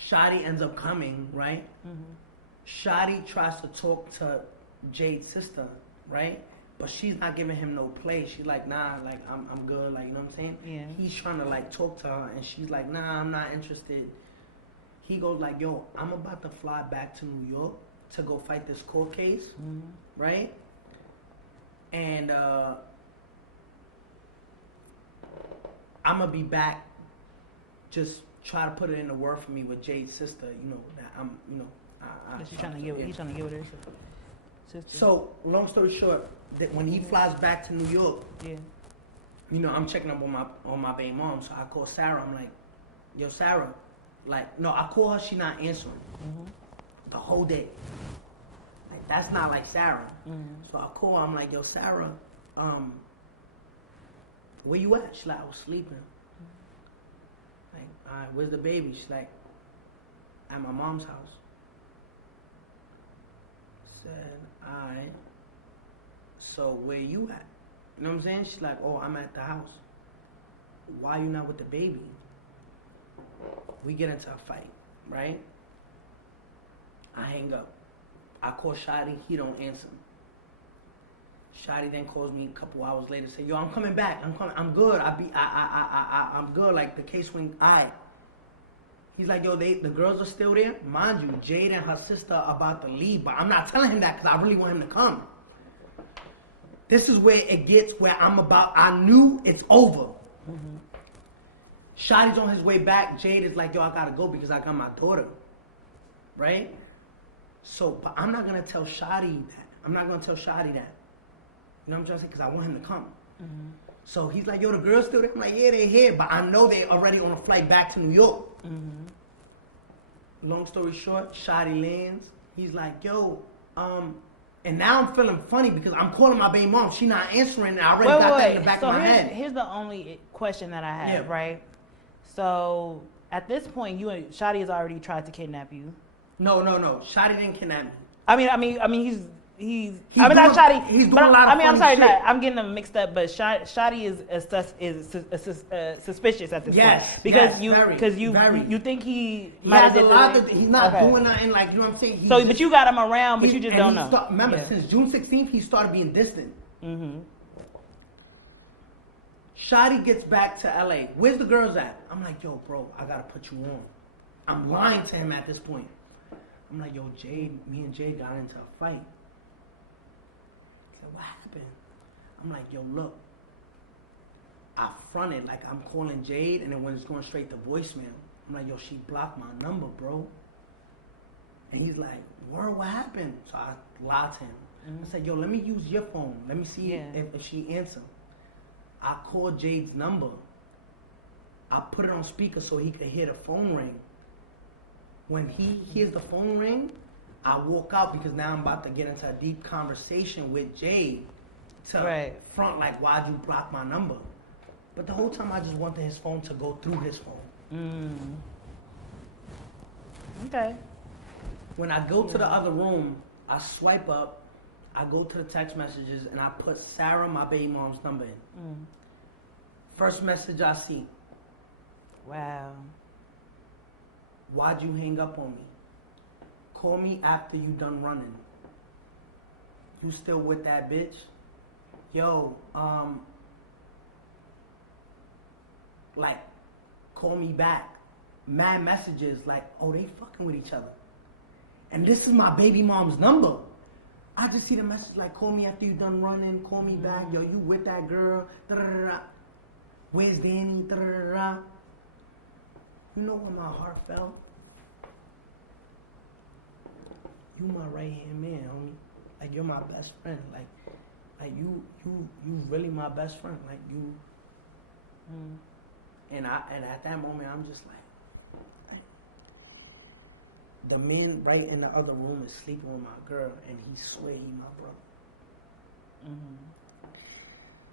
Shadi ends up coming, right? Mm-hmm. Shotty tries to talk to Jade's sister, right? But she's not giving him no play. She's like, nah, like I'm good, like, you know what I'm saying? Yeah. He's trying to like talk to her, and she's like, nah, I'm not interested. He goes like, yo, I'm about to fly back to New York to go fight this court case, right? And I'm gonna be back. Just try to put it in the word for me with Jade's sister. You know that I'm, you know, He's trying to get with her sister. So long story short, that when he flies back to New York, yeah, you know, I'm checking up on my baby mom. So I call Sarah. I'm like, yo, Sarah. Like, no, I call her. She not answering the whole day. Like, that's not like Sarah. So I call her. I'm like, yo, Sarah, where you at? She's like, I was sleeping. Like, all right, where's the baby? She's like, at my mom's house. Said, all right. So where you at? You know what I'm saying? She's like, oh, I'm at the house. Why you not with the baby? We get into a fight, right? I hang up. I call Shotty. He don't answer. Shotty then calls me a couple hours later. Say, yo, I'm coming back. I'm coming. I'm good. I'm good. Like the case went. Alright. He's like, yo, the girls are still there. Mind you, Jade and her sister are about to leave, but I'm not telling him that because I really want him to come. This is where it gets where I knew it's over. Shotty's on his way back. Jade is like, yo, I gotta go because I got my daughter. Right? So, but I'm not gonna tell Shotty that. I'm not gonna tell Shotty that. You know what I'm trying to say? Because I want him to come. So he's like, yo, the girls still there? I'm like, yeah, they're here. But I know they're already on a flight back to New York. Long story short, Shotty lands. He's like, yo, and now I'm feeling funny because I'm calling my baby mom. She not answering, and I already got that in the back of my head. Here's the only question that I have, right? So at this point, you and Shotty has already tried to kidnap you. No. Shotty didn't kidnap me. I mean, he's He's not Shotty. He's doing a lot of I'm sorry, shit. I'm getting them mixed up. But Shotty is suspicious at this point because you think he might have did the he's not doing nothing, like, you know what I'm saying. But you got him around, but you just don't know. Remember, since June 16th, he started being distant. Shotty gets back to LA. Where's the girls at? I'm like, yo, bro, I gotta put you on. I'm lying to him at this point. I'm like, yo, me and Jade got into a fight. He said, what happened? I'm like, yo, look. I fronted like I'm calling Jade, and then when it's going straight to voicemail, I'm like, yo, she blocked my number, bro. And he's like, what happened? So I lied to him. I said, yo, let me use your phone. Let me see if she answers. I called Jade's number. I put it on speaker so he could hear the phone ring. When he hears the phone ring, I walk out because now I'm about to get into a deep conversation with Jade to front like, why'd you block my number? But the whole time I just wanted his phone to go through his phone. Okay. When I go to the other room, I swipe up, I go to the text messages, and I put Sarah, my baby mom's number in. First message I see. Wow. Why'd you hang up on me? Call me after you done running. You still with that bitch? Yo, like, call me back. Mad messages like, oh, they fucking with each other. And this is my baby mom's number. I just see the message like, call me after you done running, call me back, yo, you with that girl, da-da-da-da. Where's Danny, da-da-da-da. You know where my heart felt? You my right hand man, homie. Like, you're my best friend. Like you really my best friend. Like, you. And at that moment, I'm just like, the man right in the other room is sleeping with my girl, and he swear he my brother.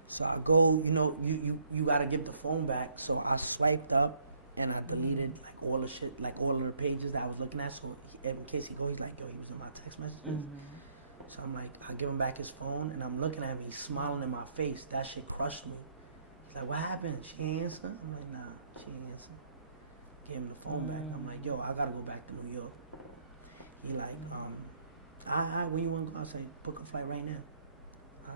So I go, you know, you gotta give the phone back. So I swiped up, and I deleted like all the shit, like all of the pages that I was looking at. So in case he goes, he's like, yo, he was in my text messages. So I'm like, I give him back his phone, and I'm looking at him. He's smiling in my face. That shit crushed me. He's like, what happened? She ain't answer? I'm like, nah, she ain't answer. Gave him the phone back. I'm like, yo, I gotta go back to New York. He like, where you want to go? I say, book a flight right now. All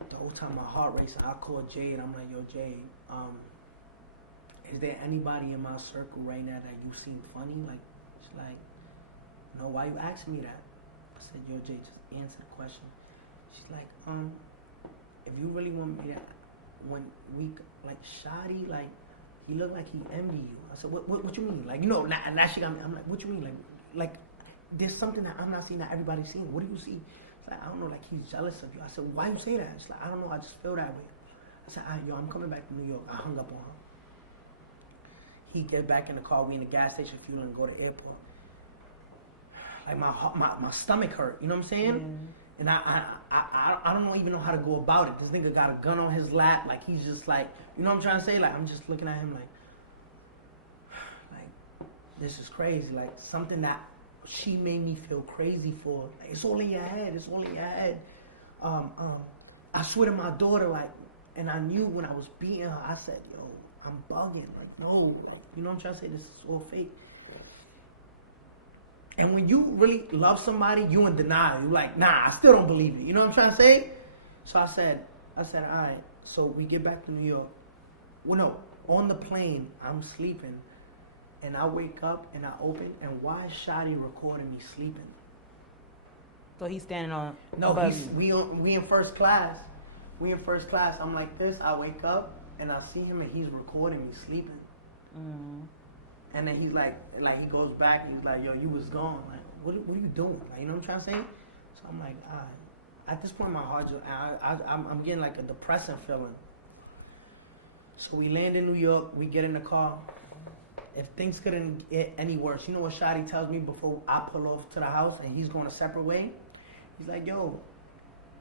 right. The whole time my heart racing, I call Jade. I'm like, yo, Jade, is there anybody in my circle right now that you seem funny? Like, she's like, no, why you asking me that? I said, yo, Jade, just answer the question. She's like, if you really want me to, when we, like, Shadi, like, he looked like he envy you. I said, what you mean? Like, you know, now she got me, I'm like, what you mean? Like, there's something that I'm not seeing that everybody's seeing. What do you see? She's like, I don't know, like, he's jealous of you. I said, why you say that? She's like, I don't know, I just feel that way. I said, all right, yo, I'm coming back to New York. I hung up on her. He get back in the car, we in the gas station fueling and go to the airport. Like, my stomach hurt, you know what I'm saying? Yeah. And I don't even know how to go about it. This nigga got a gun on his lap, like he's just like, you know what I'm trying to say? Like, I'm just looking at him like, this is crazy. Like, something that she made me feel crazy for. Like, it's all in your head. It's all in your head. I swear to my daughter, like, and I knew when I was beating her, I said, yo, I'm bugging. Like, no, you know what I'm trying to say? This is all fake. And when you really love somebody, you in denial. You're like, nah, I still don't believe it. You know what I'm trying to say? So I said, all right. So we get back to New York. Well, no, on the plane, I'm sleeping. And I wake up and I open, and why is Shadi recording me sleeping? So he's standing on. No, we in first class. We in first class. I'm like this. I wake up and I see him, and he's recording me sleeping. Mm-hmm. And then he's like he goes back and he's like, yo, you was gone. Like, what are you doing? Like, you know what I'm trying to say? So I'm like, all right. At this point, my heart, I'm getting like a depressing feeling. So we land in New York. We get in the car. If things couldn't get any worse, you know what Shadi tells me before I pull off to the house and he's going a separate way? He's like, yo,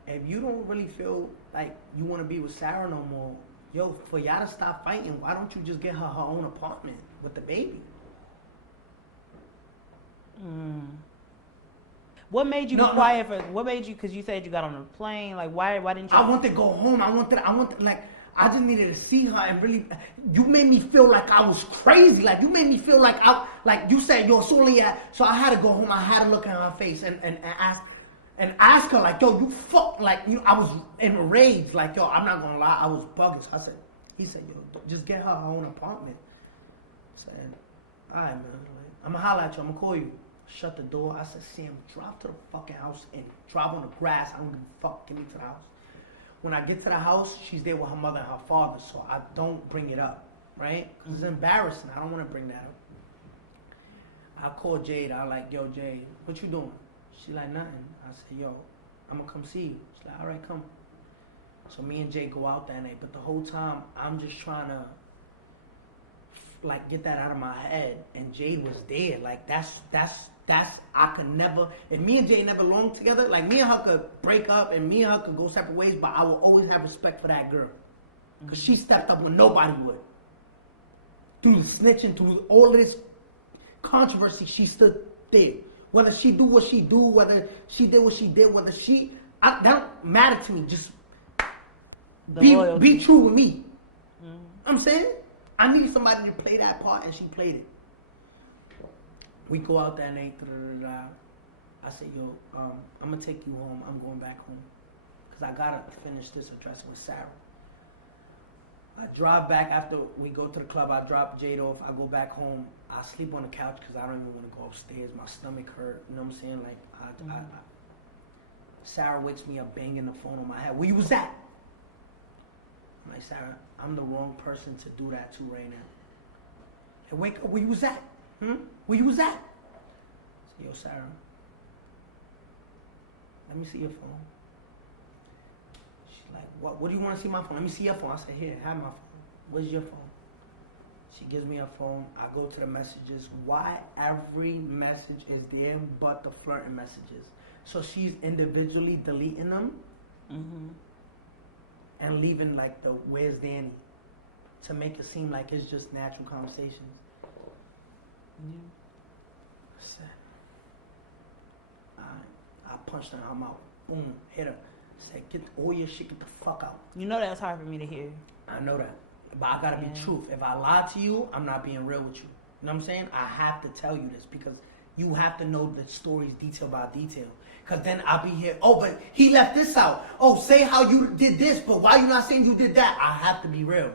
if you don't really feel like you want to be with Sarah no more, yo, for y'all to stop fighting, why don't you just get her own apartment with the baby? What made you be quiet for? What made you? Because you said you got on a plane. Like, why didn't you? I wanted to go home. I wanted, like, I just needed to see her and really. You made me feel like I was crazy. Like, you made me feel like like you said, yo, so I had to go home. I had to look at her face and ask her, like, yo, you fuck, like, you know, I was enraged, like, yo, I'm not gonna lie, I was bugging. So he said, yo, just get her own apartment. I said, all right, man, like, I'm gonna holler at you, I'm gonna call you. Shut the door. I said, Sam, drive to the fucking house and drive on the grass. I don't give a fuck, get me to the house. When I get to the house, she's there with her mother and her father, so I don't bring it up, right? Because it's embarrassing. I don't want to bring that up. I call Jade. I like, yo, Jade, what you doing? She like, nothing. I said, yo, I'm going to come see you. She's like, all right, come. So me and Jade go out that night, but the whole time, I'm just trying to, like, get that out of my head. And Jade was there. Like, that's, I could never, if me and Jade never belonged together, like, me and her could break up and me and her could go separate ways, but I will always have respect for that girl. Because she stepped up when nobody would. Through the snitching, through all of this controversy, she stood there. Whether she do what she do, whether she did what she did, that don't matter to me. Just be true with me. Mm-hmm. I'm saying, I need somebody to play that part, and she played it. We go out that night. I said, yo, I'm going to take you home. I'm going back home. Because I got to finish this addressing with Sarah. I drive back after we go to the club. I drop Jade off. I go back home. I sleep on the couch because I don't even want to go upstairs. My stomach hurt. You know what I'm saying? Like, Sarah wakes me up banging the phone on my head. Where you was at? I'm like, Sarah, I'm the wrong person to do that to right now. Hey, wake up. Where you was at? Where you was at? I said, yo, Sarah, let me see your phone. She's like, what do you want to see my phone? Let me see your phone. I said, here, have my phone. Where's your phone? She gives me her phone. I go to the messages. Why every message is there but the flirting messages? So she's individually deleting them and leaving like the where's Danny to make it seem like it's just natural conversations. Yeah. I said, I punched her in her mouth. Boom, hit her. Said, get all your shit, get the fuck out. You know that's hard for me to hear. I know that. But I gotta be truth. If I lie to you, I'm not being real with you. You know what I'm saying? I have to tell you this because you have to know the stories detail by detail. Because then I'll be here, oh, but he left this out. Oh, say how you did this, but why you not saying you did that? I have to be real.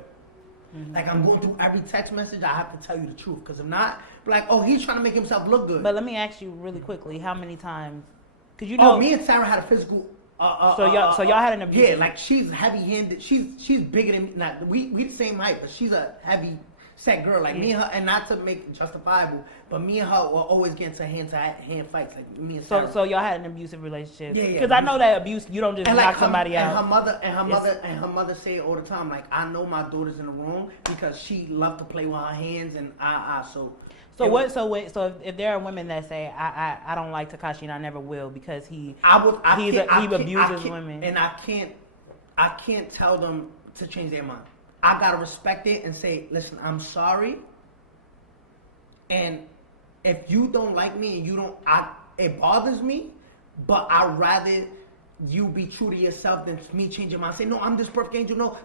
Mm-hmm. Like, I'm going through every text message, I have to tell you the truth. Because if not, like, oh, he's trying to make himself look good. But let me ask you really quickly, how many times? Because you know, me and Sarah had a physical. So y'all had an abuse. Yeah, like she's heavy-handed. She's bigger than me. Not we the same height, but she's a heavy set girl. Like me and her, and not to make it justifiable, but me and her were always getting to hand fights. Like me and Sarah. So y'all had an abusive relationship. Yeah. Because I know that abuse, you don't just knock like somebody out. And her mother say it all the time. Like, I know my daughter's in the wrong because she loved to play with her hands and So if there are women that say I don't like Tekashi and I never will because he abuses women, and I can't tell them to change their mind. I gotta respect it and say, listen, I'm sorry. And if you don't like me and it bothers me, but I'd rather you be true to yourself than me changing my mind. Say, no, I'm this perfect angel. No,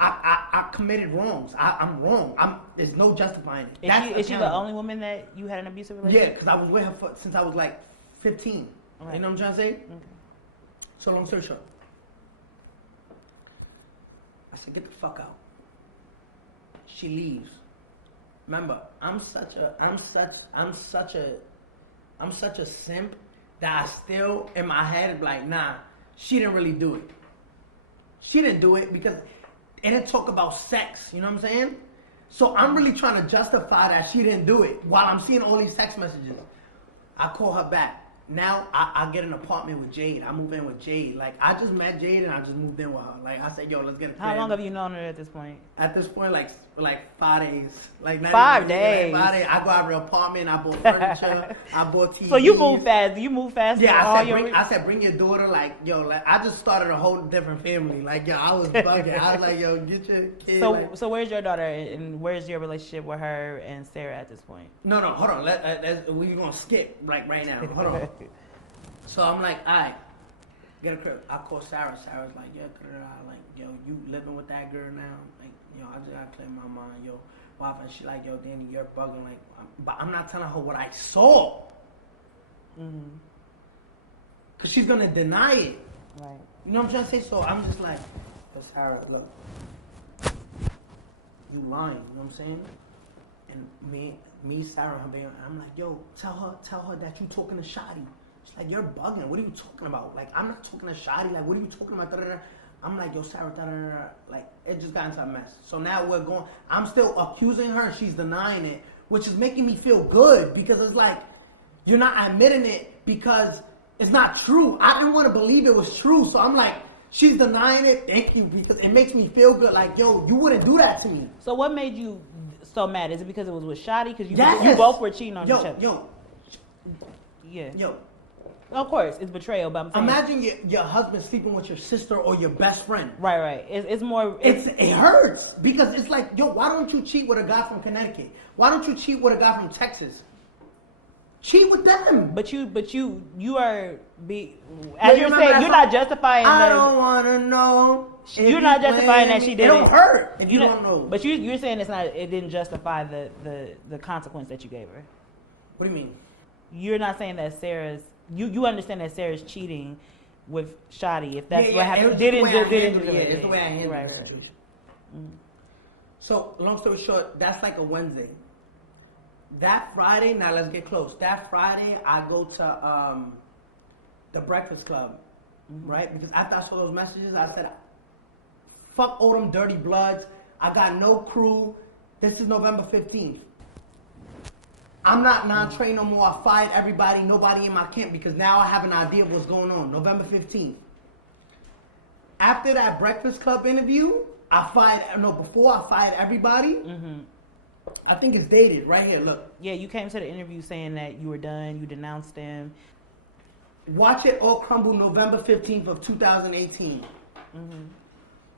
I committed wrongs. I'm wrong. There's no justifying it. Is she the only woman that you had an abusive relationship? Yeah, because I was with her since I was like 15. Right. You know what I'm trying to say? Okay. So long story short, I said, get the fuck out. She leaves. Remember, I'm such a simp that I still in my head is like, nah, she didn't really do it. She didn't do it because it didn't talk about sex, you know what I'm saying? So I'm really trying to justify that she didn't do it while I'm seeing all these text messages. I call her back. Now I get an apartment with Jade. I move in with Jade. Like, I just met Jade and I just moved in with her. Like, I said, yo, let's get a crib. How long have you known her at this point? At this point, like 5 days. Like 5 days. Like 5 days. I go out of the apartment. I bought furniture. I bought TV. So you move fast. You move fast. Yeah, I said, bring your daughter. Like, yo, like I just started a whole different family. Like, yo, I was bugging. I was like, yo, get your kid. So where's your daughter and where's your relationship with her and Sarah at this point? No, hold on. We're gonna skip right now. Hold on. So I'm like, all right, get a crib. I call Sarah. Sarah's like, yeah, like, yo, you living with that girl now? Like, yo, I just gotta clear my mind, yo. Wife, and she like, yo, Danny, you're bugging. Like, but I'm not telling her what I saw. Mm-hmm. Cause she's gonna deny it. Right. You know what I'm trying to say? So I'm just like, yo, Sarah, look, you lying. You know what I'm saying? And me, Sarah, I'm like, yo, tell her that you talking to Shotty. She's like, you're bugging. What are you talking about? Like, I'm not talking to Shotty. Like, what are you talking about? Da-da-da. I'm like, yo, Sarah, da-da-da. Like, it just got into a mess. So now I'm still accusing her and she's denying it, which is making me feel good because it's like, you're not admitting it because it's not true. I didn't want to believe it was true. So I'm like, she's denying it. Thank you, because it makes me feel good. Like, yo, you wouldn't do that to me. So what made you so mad? Is it because it was with Shotty? Because you both were cheating on each other. Yo. Of course, it's betrayal, but I'm saying... Imagine your husband sleeping with your sister or your best friend. Right. It's more... It hurts, because it's like, yo, why don't you cheat with a guy from Connecticut? Why don't you cheat with a guy from Texas? Cheat with them. But you are... As you're saying, you're not justifying I don't want to know. You're not justifying that she did it. It don't hurt if you don't know. But you're saying it didn't justify the consequence that you gave her. What do you mean? You're not saying that Sarah's... You understand that Sarah's cheating with Shotty, if that's what happened. It's the way I handle the situation. Mm-hmm. So, long story short, that's like a Wednesday. That Friday, now let's get close. That Friday, I go to the Breakfast Club, right? Because after I saw those messages, I said, fuck all them dirty bloods. I got no crew. This is November 15th. I'm not non-trained no more. I fired everybody, nobody in my camp, because now I have an idea of what's going on. November 15th. After that Breakfast Club interview, before I fired everybody, I think it's dated right here, look. Yeah, you came to the interview saying that you were done, you denounced them. Watch It All Crumble, November 15th of 2018.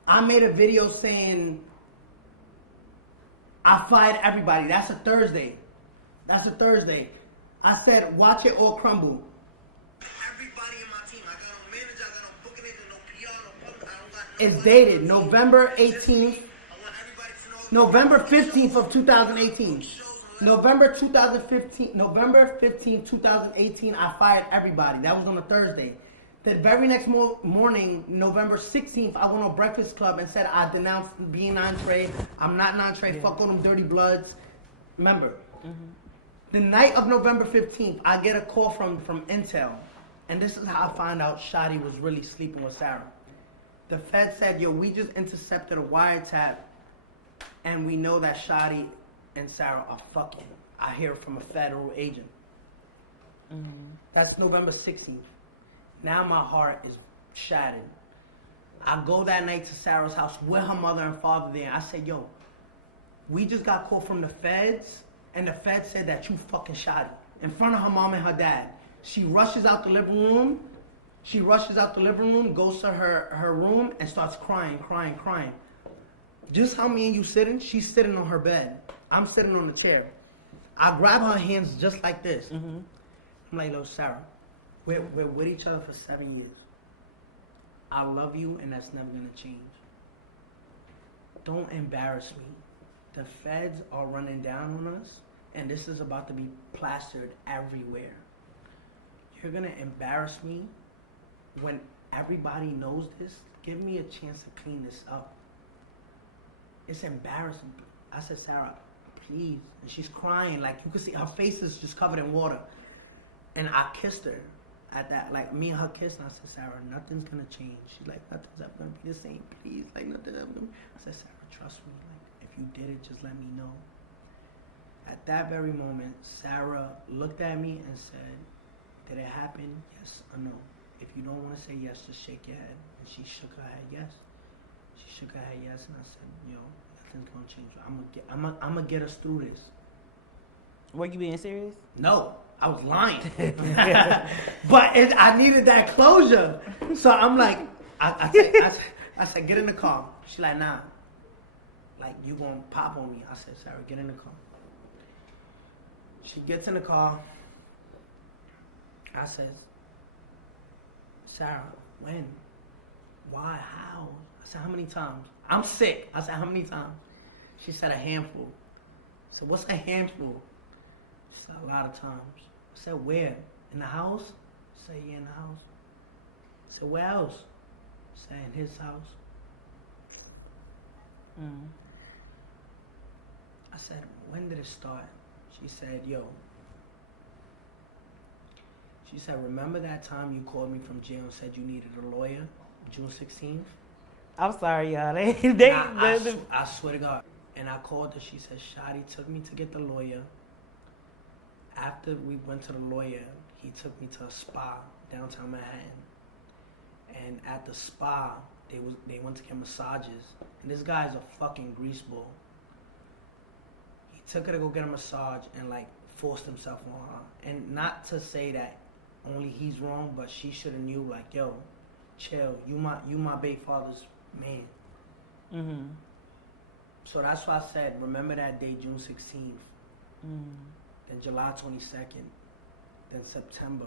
I made a video saying I fired everybody. That's a Thursday. I said, watch it all crumble. Everybody in my team. I got no manager, I got no booking agent, no PR, no public. I don't got no... It's dated November 18th. November 15th of 2018. November 2015, November 15, 2018, I fired everybody. That was on a Thursday. The very next morning, November 16th, I went on Breakfast Club and said I denounced being entree. I'm not an entree. Fuck all them dirty bloods. Remember, the night of November 15th, I get a call from Intel. And this is how I find out Shotty was really sleeping with Sarah. The Fed said, yo, we just intercepted a wiretap and we know that Shotty and Sarah are fucking. I hear from a federal agent. That's November 16th. Now my heart is shattered. I go that night to Sarah's house with her mother and father there. I said, yo, we just got called from the feds, and the feds said that you fucking shot it in front of her mom and her dad. She rushes out the living room. Goes to her room, and starts crying. Just how me and you sitting, she's sitting on her bed. I'm sitting on the chair. I grab her hands just like this. I'm like, "Yo, Sarah, we're with each other for 7 years. I love you, and that's never gonna change. Don't embarrass me. The feds are running down on us, and this is about to be plastered everywhere. You're gonna embarrass me when everybody knows this. Give me a chance to clean this up. It's embarrassing." I said, "Sarah, please." And she's crying, like you can see her face is just covered in water. And I kissed her at that, like me and her kissed, and I said, "Sarah, nothing's gonna change." She's like, "Nothing's ever gonna be the same, please. Like nothing's ever gonna be." I said, "Sarah, trust me. Like if you did it, just let me know." At that very moment, Sarah looked at me and said, "Did it happen? Yes or no? If you don't want to say yes, just shake your head." And she shook her head yes. She shook her head yes, and I said, "Yo, nothing's gonna change. I'm gonna get us through this." Were you being serious? No, I was lying. But I needed that closure. So I'm like, I said, "Get in the car." She's like, "Nah. Like, you gonna pop on me." I said, "Sarah, get in the car." She gets in the car. I said, "Sarah, when? Why? How?" I said, "How many times?" "I'm sick." I said, "How many times?" She said, "A handful." I said, "What's a handful?" She said, "A lot of times." I said, "Where? In the house?" I said, "Yeah, in the house." I said, "Where else?" I said, "In his house." I said, "When did it start?" She said, she said, "Remember that time you called me from jail and said you needed a lawyer, June 16th? I'm sorry, y'all. I swear to God. And I called her. She said, Shotty took me to get the lawyer. After we went to the lawyer, he took me to a spa downtown Manhattan. And at the spa, they went to get massages. And this guy's a fucking greaseball. He took her to go get a massage and like forced himself on her. And not to say that only he's wrong, but she should have knew like, yo, chill. You my baby father's man. So that's why I said, remember that day, June 16th. Then July 22nd. Then September.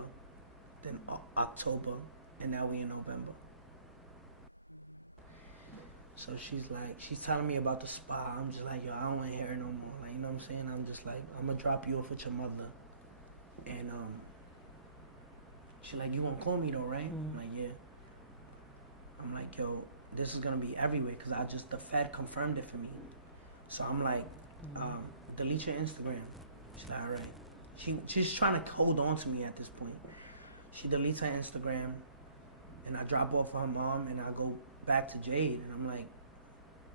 Then October. And now we in November. So she's telling me about the spa. I'm just like, yo, I don't want to hear it no more. Like, you know what I'm saying? I'm just like, I'm going to drop you off with your mother. And she's like, you won't call me though, right? I'm like, yeah. I'm like, yo, this is going to be everywhere because the Fed confirmed it for me. So I'm like, delete your Instagram. She's like, all right. She's trying to hold on to me at this point. She deletes her Instagram, and I drop off her mom, and I go back to Jade, and I'm like,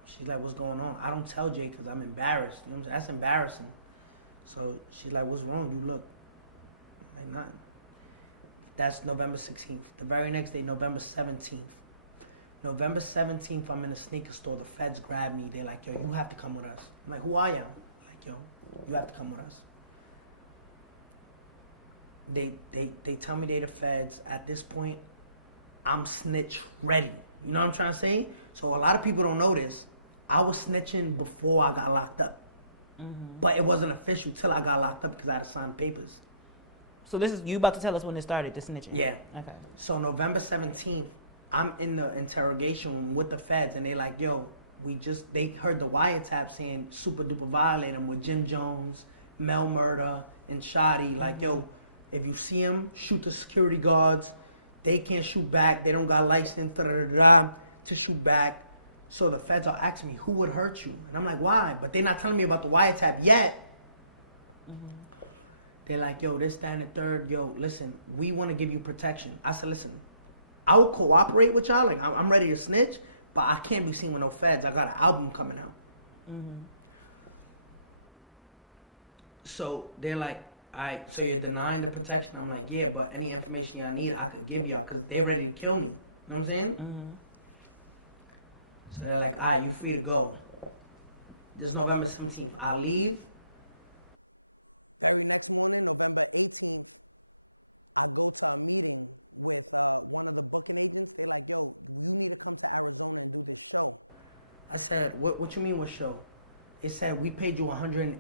she's like, what's going on? I don't tell Jade because I'm embarrassed. You know what I'm saying? That's embarrassing. So she's like, what's wrong? You look. I'm like, nothing. That's November 16th. The very next day, November 17th. November 17th, I'm in a sneaker store. The feds grab me. They're like, yo, you have to come with us. I'm like, who are you? Like, yo, you have to come with us. They tell me they the feds. At this point, I'm snitch ready. You know what I'm trying to say? So a lot of people don't know this. I was snitching before I got locked up. But it wasn't official till I got locked up because I had to sign papers. So this is, you about to tell us when it started, the snitching? Yeah. Okay. So November 17th, I'm in the interrogation room with the feds, and they like, yo, they heard the wiretap saying super duper violate him with Jim Jones, Mel Murder and Shoddy. Like, yo, if you see them, shoot the security guards. They can't shoot back. They don't got license to shoot back. So the feds are asking me, who would hurt you? And I'm like, why? But they're not telling me about the wiretap yet. They're like, yo, this, that, and the third. Yo, listen, we want to give you protection. I said, listen, I will cooperate with y'all. Like, I'm ready to snitch, but I can't be seen with no feds. I got an album coming out. So they're like, all right, so you're denying the protection? I'm like, yeah, but any information y'all need, I could give y'all because they're ready to kill me. You know what I'm saying? So they're like, all right, you're free to go. This November 17th. I leave. I said, what you mean what show? It said we paid you $160,000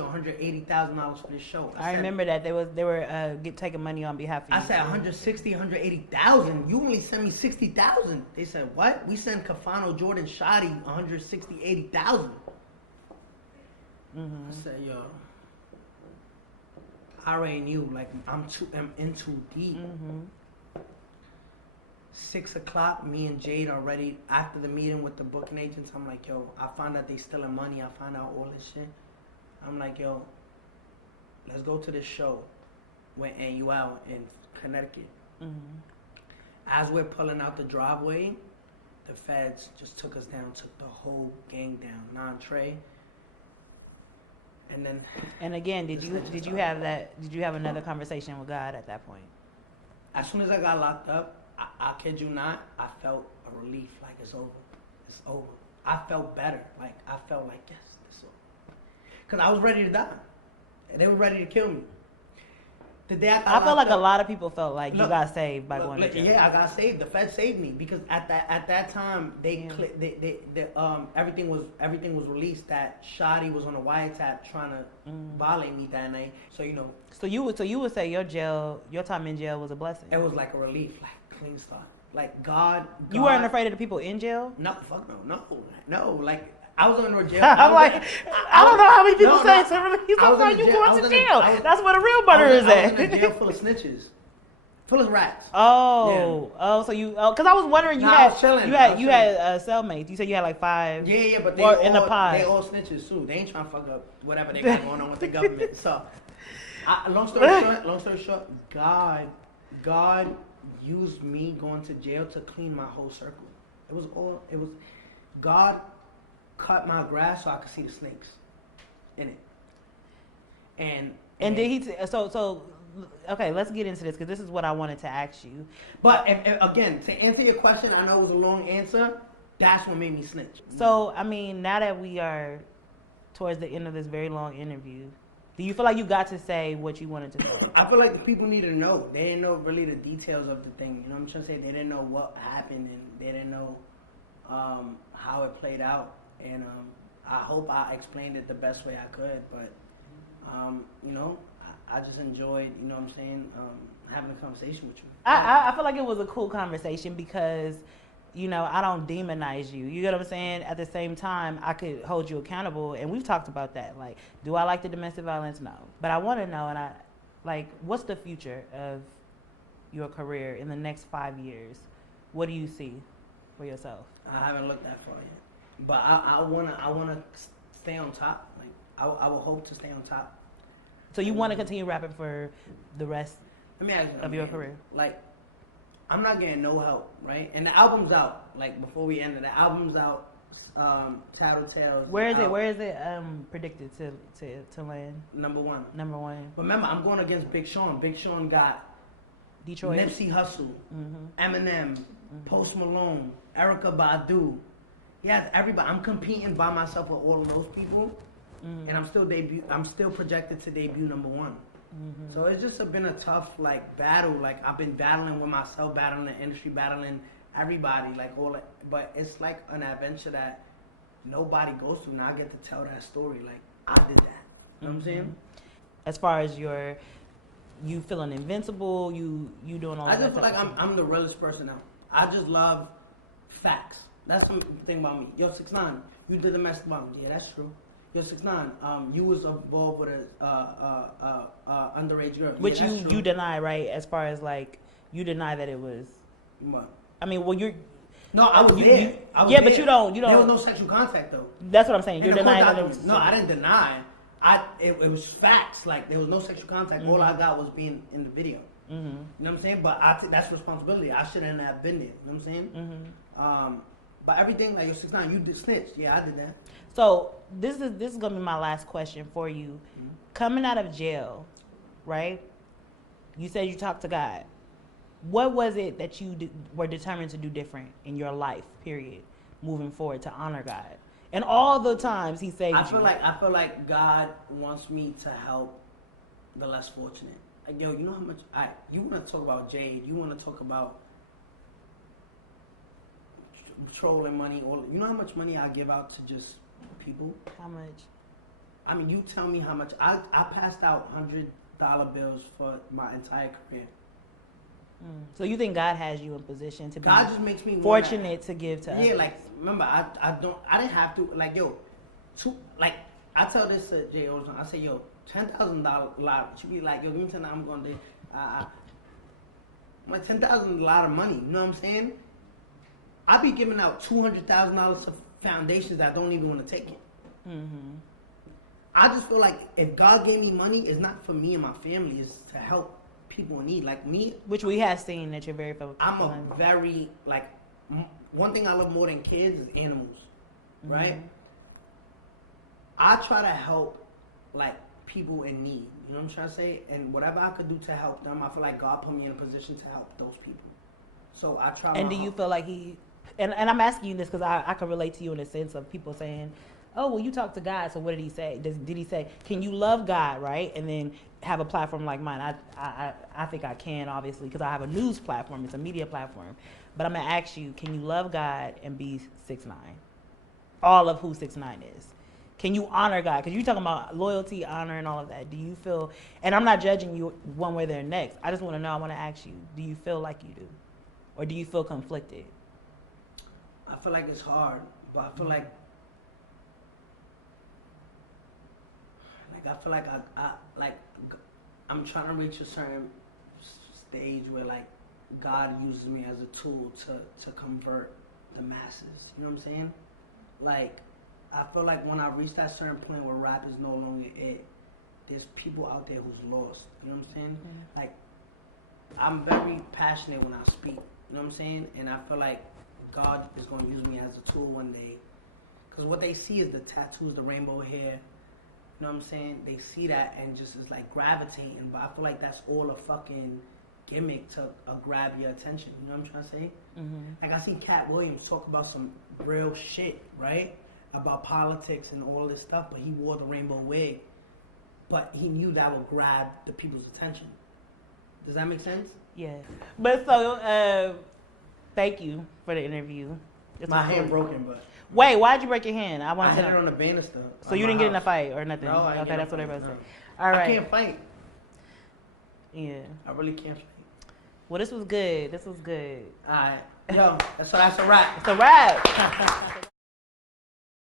or $180,000 for this show. I remember that they were taking money on behalf of you. I said $160,000, $180,000. You only sent me $60,000. They said what? We sent Cafano, Jordan, Shoddy $160,000, $80,000. I said, yo, I already knew. Like I'm in too deep. 6 o'clock, me and Jade are ready. After the meeting with the booking agents, I'm like, yo, I found out they stealing money. I found out all this shit. I'm like, yo, let's go to this show and you out in Connecticut. As we're pulling out the driveway, the feds just took us down, took the whole gang down, non-Trey. And then. And again, did you have another conversation with God at that point? As soon as I got locked up, I kid you not, I felt a relief, like it's over. It's over. I felt better. Like, I felt like, yes, it's over. Because I was ready to die. And they were ready to kill me. The day I felt like a lot of people felt like you got saved by going to jail. Yeah, I got saved. The Fed saved me because at that time everything was released that Shoddy was on a wiretap trying to violate me that night. So So you would say your time in jail was a blessing. It was like a relief, like clean start. Like God. You weren't afraid of the people in jail? No, fuck no. Like I was under jail. I'm like, I don't know how many people say it's a relief. Sometimes you going to jail. That's where the real murder is at. I was in a jail full of snitches, full of rats. So you, because I was wondering, you had cellmates. You said you had like 5. Yeah, but in the pod. They all snitches too. They ain't trying to fuck up whatever they got going on with the government. So, long story short, God used me going to jail to clean my whole circle. It was God cut my grass so I could see the snakes in it. And did he? So okay, let's get into this because this is what I wanted to ask you. But again, to answer your question, I know it was a long answer. That's what made me snitch. So I mean, now that we are towards the end of this very long interview, do you feel like you got to say what you wanted to say? I feel like the people need to know. They didn't know really the details of the thing. You know what I'm trying to say? They didn't know what happened and they didn't know how it played out. And I hope I explained it the best way I could. But, I just enjoyed, you know what I'm saying, having a conversation with you. I feel like it was a cool conversation because, I don't demonize you. You get what I'm saying? At the same time, I could hold you accountable. And we've talked about that. Like, do I like the domestic violence? No. But I want to know, what's the future of your career in the next 5 years? What do you see for yourself? I haven't looked that far yet. But I wanna stay on top. Like I will hope to stay on top. So you want to continue rapping for the rest of your career? Like I'm not getting no help, right? And the album's out. Like before we ended, the album's out. Tattletales. Where is it predicted to land? Number one. But remember, I'm going against Big Sean. Big Sean got Detroit, Nipsey Hussle, Eminem, Post Malone, Erykah Badu. He has everybody. I'm competing by myself with all of those people, and I'm still projected to debut number one. So it's just been a tough battle. Like I've been battling with myself, battling the industry, battling everybody, but it's like an adventure that nobody goes through. Now I get to tell that story. Like I did that. You know what I'm saying? As far as you feeling invincible, you doing all that. I just feel like I'm the realest person now. I just love facts. That's the thing about me. Yo, 6ix9ine, you did domestic violence. Yeah, that's true. Yo, 6ix9ine, you was involved with a underage girl. Which yeah, you deny, right? As far as like, you deny that it was. What? I mean, well, you're. No, I was there. I was yeah, there. but you don't. There was no sexual contact though. That's what I'm saying. In You're the court denying that it documents. was. No, I didn't deny. It was facts. Like there was no sexual contact. All I got was being in the video. You know what I'm saying? But that's responsibility. I shouldn't have been there. You know what I'm saying? But everything like your 6ix9ine, you did snitch. Yeah, I did that. So this is gonna be my last question for you. Coming out of jail, right? You said you talked to God. What was it that you were determined to do different in your life, period, moving forward to honor God? And all the times He saved you. I feel like God wants me to help the less fortunate. Like, yo, you know how much you want to talk about Jade, you want to talk about trolling money, you know how much money I give out to just people? How much? I mean, you tell me how much. I passed out $100 bills for my entire career. So you think God has you in position to be God just makes me fortunate to give to others? Yeah, like remember, I didn't have to, like, yo, I tell this to Jay all the time. I say, yo, $10,000 should be like, yo, give me $10. I'm going to my $10,000 a lot of money. You know what I'm saying? I be giving out $200,000 to foundations that don't even want to take it. I just feel like if God gave me money, it's not for me and my family. It's to help people in need, like me. Which we have seen that you're very focused on. I'm a very, like, one thing I love more than kids is animals, right? I try to help, like, people in need. You know what I'm trying to say? And whatever I could do to help them, I feel like God put me in a position to help those people. So I try. And do you feel like He? And I'm asking you this because I can relate to you in the sense of people saying, "Oh, well, you talk to God, so what did He say? Did He say, can you love God, right, and then have a platform like mine?" I think I can, obviously, because I have a news platform. It's a media platform. But I'm gonna ask you, can you love God and be 6ix9ine? All of who 6ix9ine is. Can you honor God? Because you're talking about loyalty, honor, and all of that. Do you feel? And I'm not judging you one way or the next. I just want to know. I want to ask you: do you feel like you do, or do you feel conflicted? I feel like it's hard, but I feel like I feel like I'm trying to reach a certain stage where, like, God uses me as a tool to convert the masses. You know what I'm saying? Like, I feel like when I reach that certain point where rap is no longer it, there's people out there who's lost. You know what I'm saying? Like, I'm very passionate when I speak. You know what I'm saying? And I feel like God is going to use me as a tool one day. Because what they see is the tattoos, the rainbow hair. You know what I'm saying? They see that and just is like gravitating. But I feel like that's all a fucking gimmick to grab your attention. You know what I'm trying to say? Like, I see Cat Williams talk about some real shit, right? About politics and all this stuff. But he wore the rainbow wig. But he knew that would grab the people's attention. Does that make sense? Yeah. But so, thank you for the interview. My hand broken, but... Wait, why'd you break your hand? I hit it on the banister. So you didn't get in a fight or nothing? No, I didn't. Okay, that's what everybody said. All right. I can't fight. Yeah. I really can't fight. Well, this was good. This was good. All right. Yo, so that's a wrap. It's a wrap.